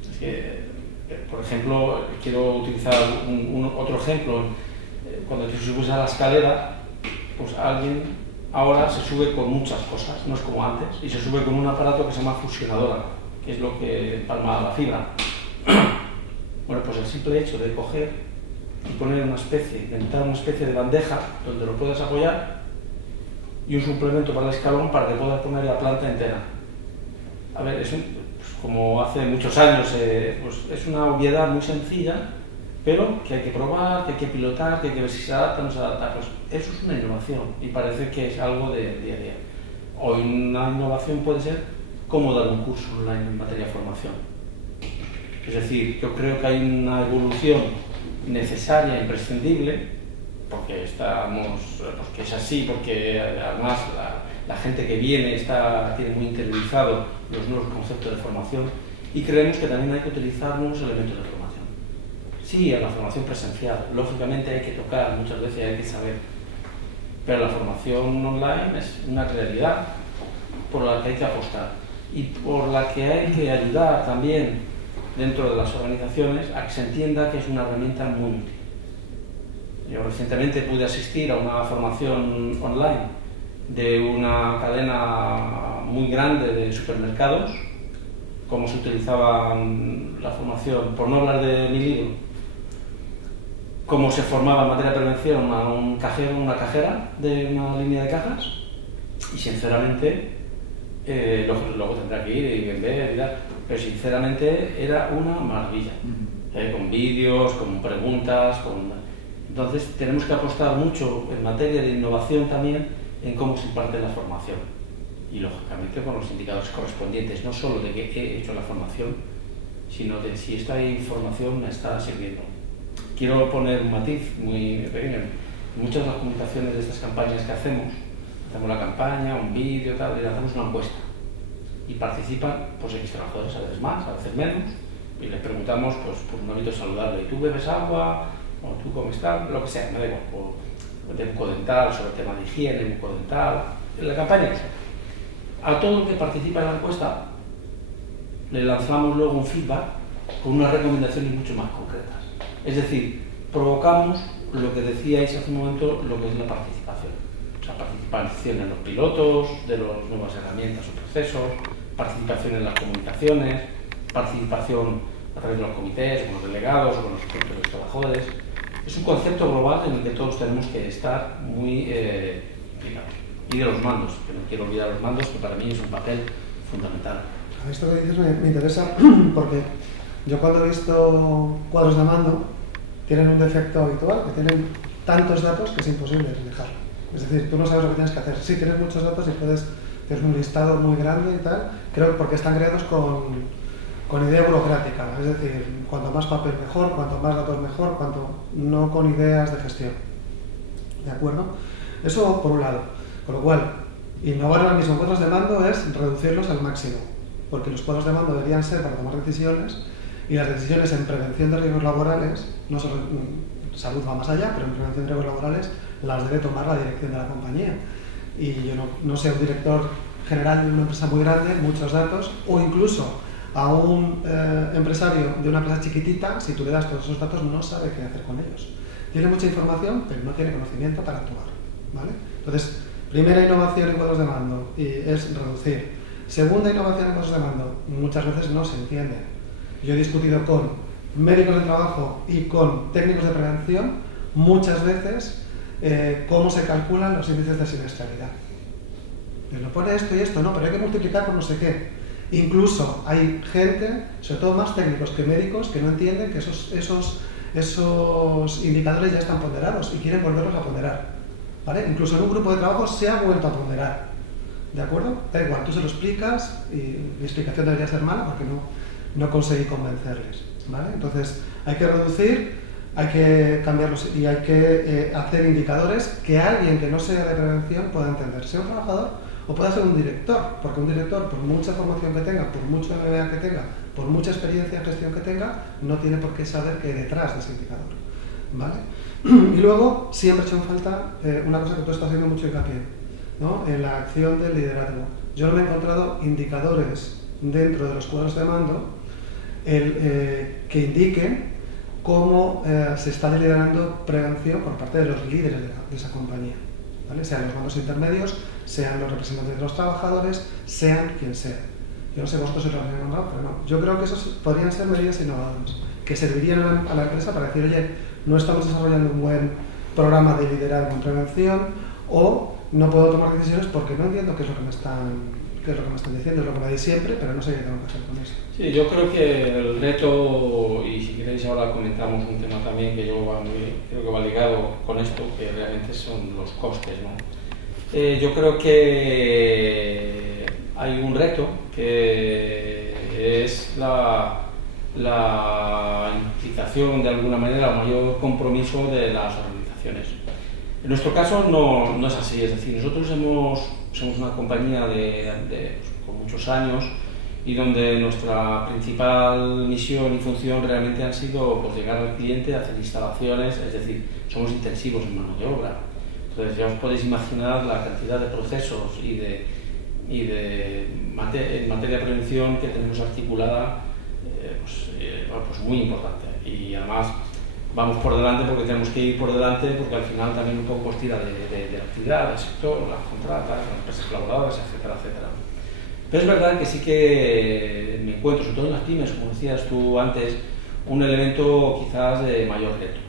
es que, por ejemplo, quiero utilizar otro ejemplo. Cuando te subes a la escalera, pues alguien ahora se sube con muchas cosas, no es como antes, y se sube con un aparato que se llama fusionadora, que es lo que empalma la fibra. Bueno, pues el simple hecho de coger y poner inventar una especie de bandeja donde lo puedas apoyar y un suplemento para el escalón para que puedas poner la planta entera. A ver, pues, como hace muchos años, pues es una obviedad muy sencilla, pero que hay que probar, que hay que pilotar, que hay que ver si se adapta o no se adapta. Pues eso es una innovación y parece que es algo de día a día. Hoy una innovación puede ser cómo dar un curso online en materia de formación. Es decir, yo creo que hay una evolución necesaria, imprescindible, porque es así, porque además la gente que viene tiene muy interiorizado los nuevos conceptos de formación y creemos que también hay que utilizar nuevos elementos de formación. Sí, en la formación presencial, lógicamente hay que tocar, muchas veces hay que saber, pero la formación online es una realidad por la que hay que apostar y por la que hay que ayudar también dentro de las organizaciones a que se entienda que es una herramienta muy útil. Yo recientemente pude asistir a una formación online de una cadena muy grande de supermercados, cómo se utilizaba la formación, por no hablar de mi libro, cómo se formaba en materia de prevención a un cajero, una cajera de una línea de cajas, y sinceramente, luego tendrá que ir y vender y tal, pero sinceramente era una maravilla, con vídeos, con preguntas, Entonces tenemos que apostar mucho en materia de innovación también en cómo se imparte la formación y lógicamente con los indicadores correspondientes, no solo de que he hecho la formación, sino de si esta información me está sirviendo. Quiero poner un matiz muy pequeño. En muchas de las comunicaciones de estas campañas que hacemos la campaña, un vídeo, tal, y hacemos una encuesta y participan pues X trabajadores, a veces más, a veces menos, y les preguntamos pues, por un hábito saludable. ¿Tú bebes agua? ¿O tú comes tal? Lo que sea, me da igual. O de bucodental, sobre el tema de higiene, bucodental, en la campaña que sea. A todo el que participa en la encuesta le lanzamos luego un feedback con unas recomendaciones mucho más concretas. Es decir, provocamos lo que decíais hace un momento, lo que es la participación. O sea, participación en los pilotos, de las nuevas herramientas o procesos, participación en las comunicaciones, participación a través de los comités, con los delegados o con los propios trabajadores. Es un concepto global en el que todos tenemos que estar muy implicados. Y de los mandos, que no quiero olvidar los mandos, que para mí es un papel fundamental. Esto que dices me interesa porque yo cuando he visto cuadros de mando tienen un defecto habitual, que tienen tantos datos que es imposible dejarlo. Es decir, tú no sabes lo que tienes que hacer. Sí, tienes muchos datos y tienes un listado muy grande y tal, creo que porque están creados con idea burocrática, es decir, cuanto más papel mejor, cuanto más datos mejor, no con ideas de gestión. ¿De acuerdo? Eso por un lado. Con lo cual, innovar ahora mismo en cuadros de mando es reducirlos al máximo, porque los cuadros de mando deberían ser para tomar decisiones y las decisiones en prevención de riesgos laborales, no solo salud va más allá, pero en prevención de riesgos laborales las debe tomar la dirección de la compañía. Y yo no sé, un director general de una empresa muy grande, muchos datos, o incluso a un empresario de una empresa chiquitita, si tú le das todos esos datos, no sabe qué hacer con ellos. Tiene mucha información, pero no tiene conocimiento para actuar, ¿vale? Entonces, primera innovación en cuadros de mando es reducir. Segunda innovación en cuadros de mando, muchas veces no se entiende. Yo he discutido con médicos de trabajo y con técnicos de prevención muchas veces cómo se calculan los índices de siniestralidad. Lo pone esto y esto, no, pero hay que multiplicar por no sé qué. Incluso hay gente, sobre todo más técnicos que médicos, que no entienden que esos indicadores ya están ponderados y quieren volverlos a ponderar, ¿vale? Incluso en un grupo de trabajo se ha vuelto a ponderar, ¿de acuerdo? Da igual, tú se lo explicas y mi explicación debería ser mala porque no conseguí convencerles, ¿vale? Entonces hay que reducir, hay que cambiarlos y hay que hacer indicadores que alguien que no sea de prevención pueda entender, sea un trabajador o pueda ser un director, porque un director, por mucha formación que tenga, por mucho MBA que tenga, por mucha experiencia en gestión que tenga, no tiene por qué saber qué hay detrás de ese indicador, ¿vale? Y luego siempre he hecho en falta una cosa que tú estás haciendo mucho hincapié, ¿no? En la acción del liderazgo. Yo no me he encontrado indicadores dentro de los cuadros de mando que indiquen cómo se está liderando prevención por parte de los líderes de esa compañía, ¿vale? Sean los mandos intermedios, sean los representantes de los trabajadores, sean quien sea. Yo no sé vosotros si lo habéis nombrado, pero no. Yo creo que esos podrían ser medidas innovadoras, que servirían a la empresa para decir, oye, no estamos desarrollando un buen programa de liderazgo en prevención o no puedo tomar decisiones porque no entiendo qué es lo que me están qué es lo que me están diciendo, es lo que me di siempre, pero no sé qué tengo que hacer con eso. Sí, yo creo que el reto, y si queréis ahora comentamos un tema también que creo que va ligado con esto, que realmente son los costes, ¿no? Yo creo que hay un reto que es la implicación de alguna manera, el mayor compromiso de las organizaciones. En nuestro caso no es así, es decir, nosotros somos una compañía con muchos años y donde nuestra principal misión y función realmente han sido pues, llegar al cliente, hacer instalaciones, es decir, somos intensivos en mano de obra. Entonces ya os podéis imaginar la cantidad de procesos en materia de prevención que tenemos articulada, pues muy importante. Y además vamos por delante porque tenemos que ir por delante porque al final también un poco pues, tira de la actividad, del sector, las contratas, las empresas colaboradoras, etcétera, etcétera. Pero es verdad que sí que me encuentro, sobre todo en las pymes, como decías tú antes, un elemento quizás de mayor reto.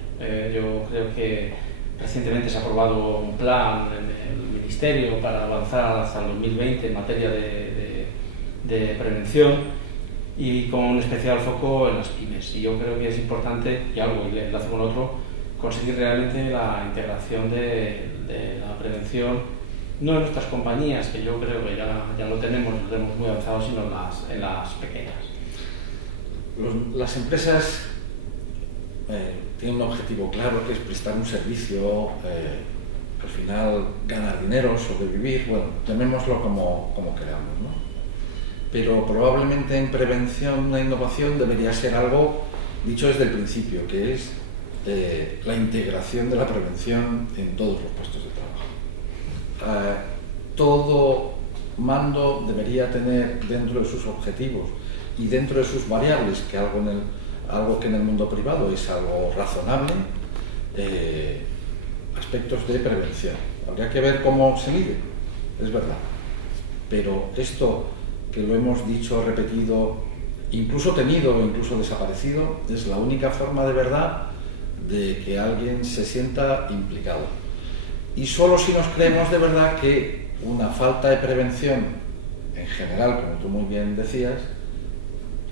Yo creo que recientemente se ha aprobado un plan en el Ministerio para avanzar hasta el 2020 en materia de prevención y con un especial foco en las pymes. Y yo creo que es importante, y algo y enlazo con otro, conseguir realmente la integración de la prevención, no en nuestras compañías, que yo creo que ya lo tenemos muy avanzado, sino en las pequeñas. Las empresas tienen un objetivo claro, que es prestar un servicio, al final ganar dinero, sobrevivir, bueno, llamémoslo como queramos, ¿no? Pero probablemente en prevención, la innovación debería ser algo dicho desde el principio, que es la integración de la prevención en todos los puestos de trabajo. Todo mando debería tener dentro de sus objetivos y dentro de sus variables, que algo que en el mundo privado es algo razonable, aspectos de prevención. Habría que ver cómo se mide, es verdad. Pero esto, que lo hemos dicho, repetido, incluso tenido o incluso desaparecido, es la única forma de verdad de que alguien se sienta implicado. Y solo si nos creemos de verdad que una falta de prevención, en general, como tú muy bien decías,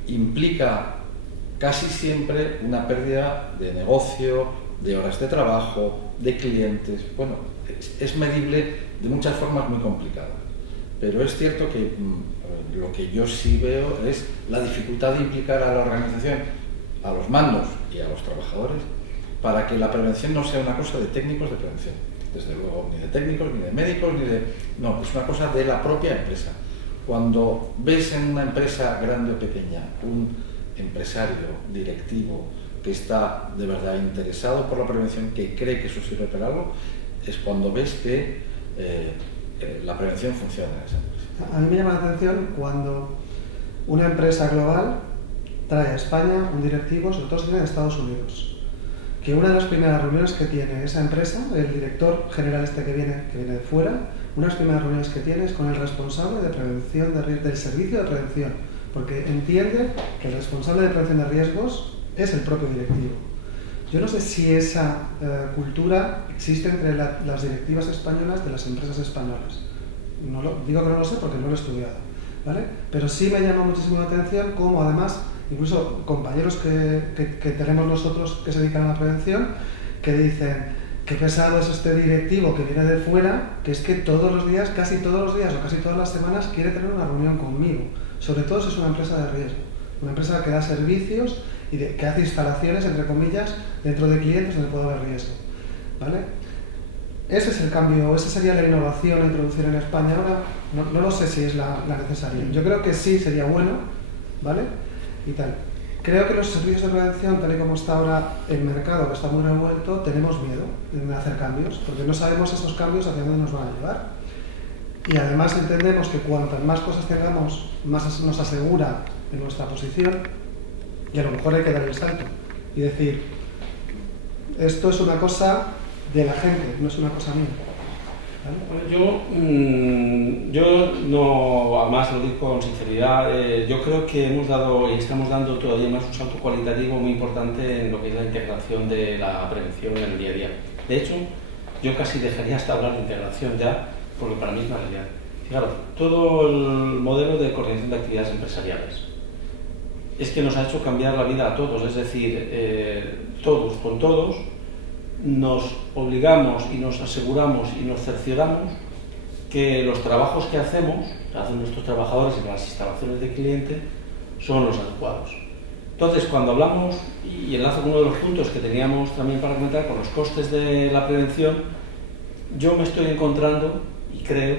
implica casi siempre una pérdida de negocio, de horas de trabajo, de clientes. Bueno, es medible de muchas formas muy complicadas. Pero es cierto que lo que yo sí veo es la dificultad de implicar a la organización, a los mandos y a los trabajadores, para que la prevención no sea una cosa de técnicos de prevención. Desde luego, ni de técnicos, ni de médicos, No, es una cosa de la propia empresa. Cuando ves en una empresa grande o pequeña un empresario directivo que está de verdad interesado por la prevención, que cree que eso sirve para algo, es cuando ves que la prevención funciona en esa empresa. A mí me llama la atención cuando una empresa global trae a España un directivo, sobre todo si viene de Estados Unidos, que una de las primeras reuniones que tiene esa empresa, el director general que viene de fuera, una de las primeras reuniones que tiene es con el responsable de prevención del servicio de prevención, porque entiende que el responsable de prevención de riesgos es el propio directivo. Yo no sé si esa cultura existe entre las directivas españolas de las empresas españolas. Digo que no lo sé porque no lo he estudiado, ¿vale? Pero sí me llama muchísimo la atención cómo además, incluso compañeros que tenemos nosotros que se dedican a la prevención, que dicen qué pesado es este directivo que viene de fuera, que es que todos los días, casi todos los días o casi todas las semanas quiere tener una reunión conmigo, sobre todo si es una empresa de riesgo, una empresa que da servicios y que hace instalaciones, entre comillas, dentro de clientes donde puede haber riesgo, ¿vale? Ese es el cambio, esa sería la innovación a introducir en España ahora. No lo sé si es la necesaria. Yo creo que sí sería bueno, ¿vale? Y tal. Creo que los servicios de prevención, tal y como está ahora el mercado, que está muy revuelto, tenemos miedo en hacer cambios, porque no sabemos esos cambios hacia dónde nos van a llevar. Y además entendemos que cuantas más cosas tengamos, más nos asegura en nuestra posición, y a lo mejor hay que dar el salto y decir, esto es una cosa de la gente, no es una cosa mía. ¿Vale? Yo no, además lo digo con sinceridad, yo creo que hemos dado y estamos dando todavía más un salto cualitativo muy importante en lo que es la integración de la prevención en el día a día. De hecho, yo casi dejaría hasta hablar de integración ya, porque para mí es una realidad. Claro, todo el modelo de coordinación de actividades empresariales es que nos ha hecho cambiar la vida a todos, es decir, todos con todos nos obligamos y nos aseguramos y nos cercioramos que los trabajos que hacen nuestros trabajadores en las instalaciones de cliente son los adecuados. Entonces, cuando hablamos, y enlazo con uno de los puntos que teníamos también para comentar, con los costes de la prevención, yo me estoy encontrando y creo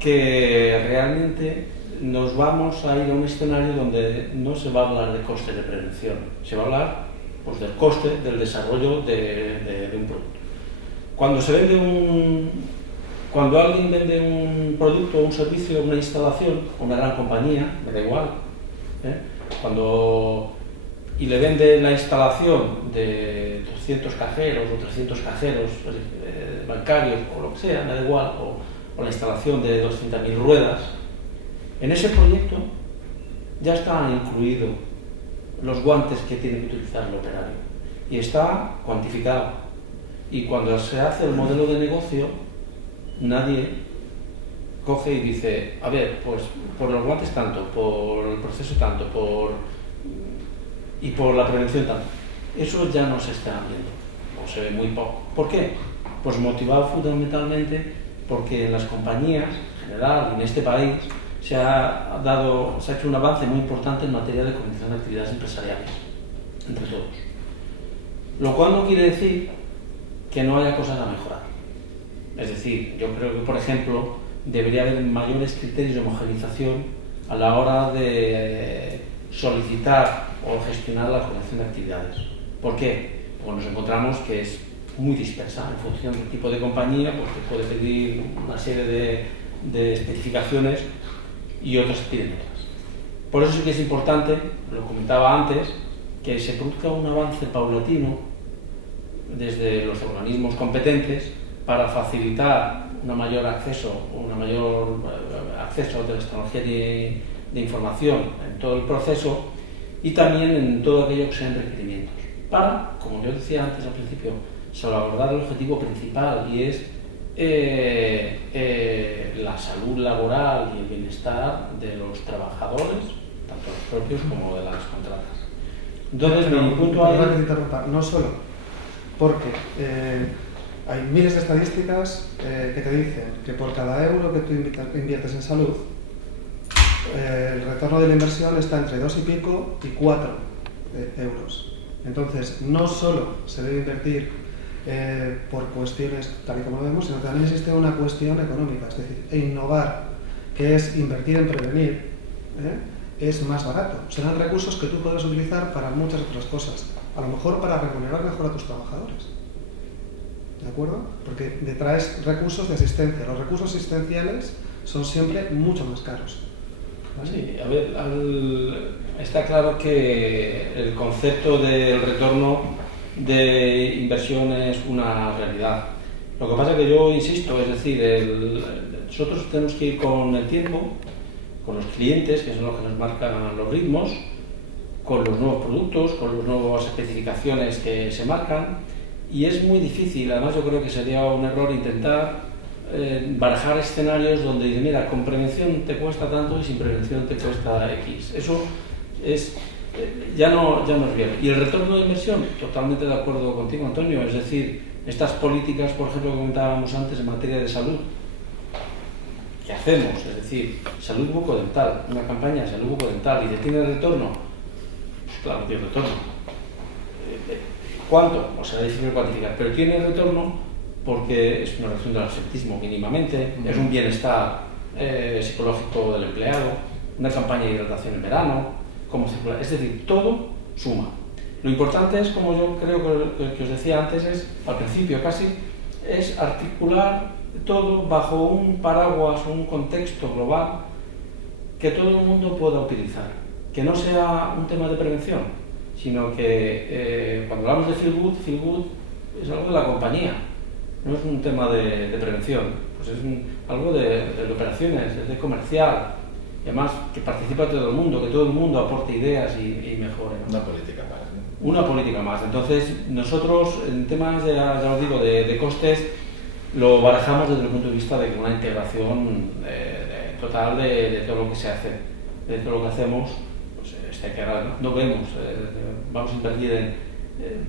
que realmente nos vamos a ir a un escenario donde no se va a hablar de coste de prevención, se va a hablar pues, del coste del desarrollo de un producto. Cuando alguien vende un producto, un servicio, una instalación, una gran compañía, me da igual, y le vende la instalación de 200 cajeros o 300 cajeros bancarios o lo que sea, me da igual, o la instalación de 200.000 ruedas, en ese proyecto ya están incluidos los guantes que tiene que utilizar el operario y está cuantificado. Y cuando se hace el modelo de negocio, nadie coge y dice, a ver, pues por los guantes tanto, por el proceso tanto, y por la prevención tanto. Eso ya no se está viendo, o se ve muy poco. ¿Por qué? Pues motivado fundamentalmente porque en las compañías, en general, y en este país, se ha hecho un avance muy importante en materia de coordinación de actividades empresariales, entre todos. Lo cual no quiere decir que no haya cosas a mejorar. Es decir, yo creo que, por ejemplo, debería haber mayores criterios de homogenización a la hora de solicitar o gestionar la coordinación de actividades. ¿Por qué? Porque nos encontramos que es muy dispersa en función del tipo de compañía, porque puede pedir una serie de especificaciones y otras piden otras. Por eso sí que es importante, lo comentaba antes, que se produzca un avance paulatino desde los organismos competentes para facilitar un mayor acceso de las tecnologías de información en todo el proceso y también en todo aquello que sean requerimientos. Para, como yo decía antes al principio, salvaguardar el objetivo principal y es la salud laboral y el bienestar de los trabajadores, tanto los propios como de las contratas. Entonces, mi punto ahí... No solo porque hay miles de estadísticas que te dicen que por cada euro que tú inviertes en salud, el retorno de la inversión está entre 2 y pico y 4 euros. Entonces, no solo se debe invertir por cuestiones tal y como lo vemos, sino que también existe una cuestión económica, es decir, innovar, que es invertir en prevenir, es más barato. Serán recursos que tú puedes utilizar para muchas otras cosas, a lo mejor para remunerar mejor a tus trabajadores. ¿De acuerdo? Porque detraes recursos de asistencia. Los recursos asistenciales son siempre mucho más caros. ¿Vale? Sí, a ver, está claro que el concepto del retorno de inversión es una realidad. Lo que pasa es que yo insisto, es decir, nosotros tenemos que ir con el tiempo, con los clientes, que son los que nos marcan los ritmos, con los nuevos productos, con las nuevas especificaciones que se marcan, y es muy difícil. Además, yo creo que sería un error intentar barajar escenarios donde dice, mira, con prevención te cuesta tanto y sin prevención te cuesta X. Eso es, ya no es bien. Y el retorno de inversión, totalmente de acuerdo contigo, Antonio, es decir, estas políticas, por ejemplo, que comentábamos antes en materia de salud, ¿qué hacemos? Es decir, salud bucodental, una campaña de salud bucodental, y ¿tiene retorno? Pues claro, tiene retorno. ¿Cuánto? O sea, es difícil cuantificar, pero tiene retorno porque es una reducción del absentismo mínimamente, es un bienestar psicológico del empleado, una campaña de hidratación en verano, cómo circula, es decir, todo suma. Lo importante es, como yo creo que os decía antes, al principio casi, es articular todo bajo un paraguas o un contexto global que todo el mundo pueda utilizar, que no sea un tema de prevención, sino que cuando hablamos de feel good es algo de la compañía, no es un tema de prevención, pues es algo de operaciones, es de comercial, y además que participa todo el mundo, que todo el mundo aporte ideas y mejore, ¿no? Una política más, ¿no? Una política más. Entonces, nosotros en temas ya os digo, de costes, lo barajamos desde el punto de vista de una integración total de todo lo que se hace, de todo lo que hacemos. Pues, que ahora no vemos, vamos a invertir en,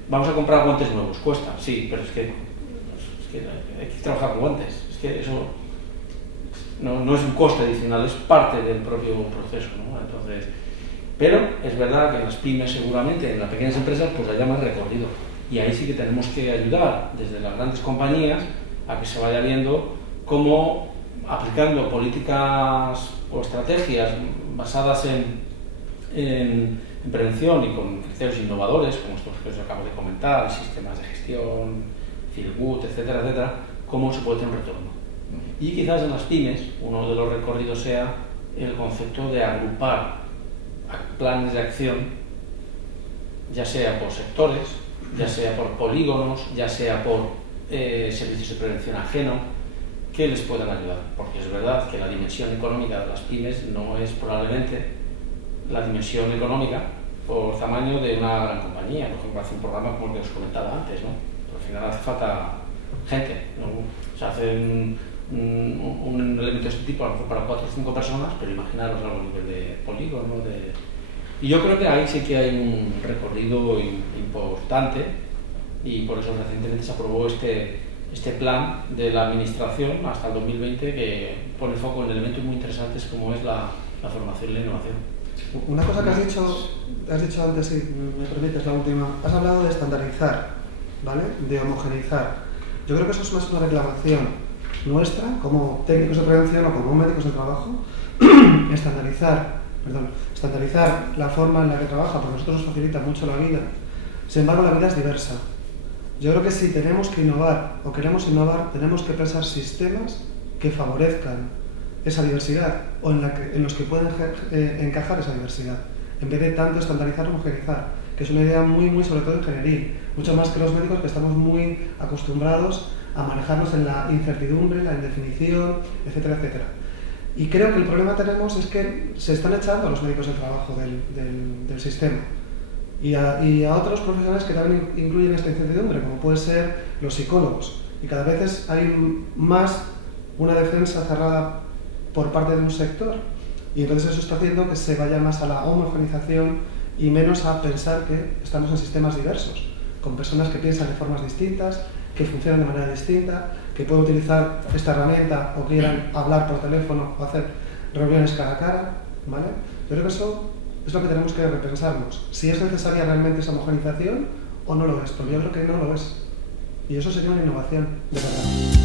vamos a comprar guantes nuevos, cuesta, sí, pero es que hay que trabajar con guantes, es que eso no es un coste adicional, es parte del propio proceso, ¿no? Entonces, pero es verdad que en las pymes seguramente, en las pequeñas empresas, pues haya más recorrido, y ahí sí que tenemos que ayudar desde las grandes compañías a que se vaya viendo cómo, aplicando políticas o estrategias basadas en prevención y con criterios innovadores, como estos que os acabo de comentar, sistemas de gestión, feel good, etcétera, etcétera, cómo se puede tener un retorno. Y quizás en las pymes uno de los recorridos sea el concepto de agrupar planes de acción, ya sea por sectores, ya sea por polígonos, ya sea por servicios de prevención ajeno, que les puedan ayudar, porque es verdad que la dimensión económica de las pymes no es probablemente la dimensión económica por tamaño de una gran compañía. Por ejemplo, hace un programa como el que os comentaba antes, ¿no? Pero al final hace falta gente, ¿no? O sea, hace un elemento de este tipo a lo mejor para 4 o 5 personas, pero imaginaros algo a nivel de polígono, y yo creo que ahí sí que hay un recorrido importante, y por eso recientemente se aprobó este plan de la administración hasta el 2020, que pone foco en elementos muy interesantes como es la formación y la innovación. Una cosa que has dicho antes, si me permites, la última, has hablado de estandarizar, ¿vale? De homogeneizar. Yo creo que eso es más una reclamación nuestra, como técnicos de prevención o como médicos de trabajo, estandarizar la forma en la que trabaja, porque a nosotros nos facilita mucho la vida. Sin embargo, la vida es diversa. Yo creo que si tenemos que innovar o queremos innovar, tenemos que pensar sistemas que favorezcan esa diversidad o en los que pueden encajar esa diversidad, en vez de tanto estandarizar o homogeneizar, que es una idea muy sobre todo ingenieril, mucho más que los médicos, que estamos muy acostumbrados a manejarnos en la incertidumbre, la indefinición, etcétera, etcétera. Y creo que el problema que tenemos es que se están echando a los médicos del trabajo del sistema y a otros profesionales que también incluyen esta incertidumbre, como pueden ser los psicólogos. Y cada vez hay más una defensa cerrada por parte de un sector, y entonces eso está haciendo que se vaya más a la homogenización y menos a pensar que estamos en sistemas diversos, con personas que piensan de formas distintas, que funcionan de manera distinta, que pueden utilizar esta herramienta o quieran hablar por teléfono o hacer reuniones cara a cara, ¿vale? Yo creo que eso es lo que tenemos que repensarnos, si es necesaria realmente esa homogenización o no lo es, porque yo creo que no lo es, y eso sería una innovación, de verdad.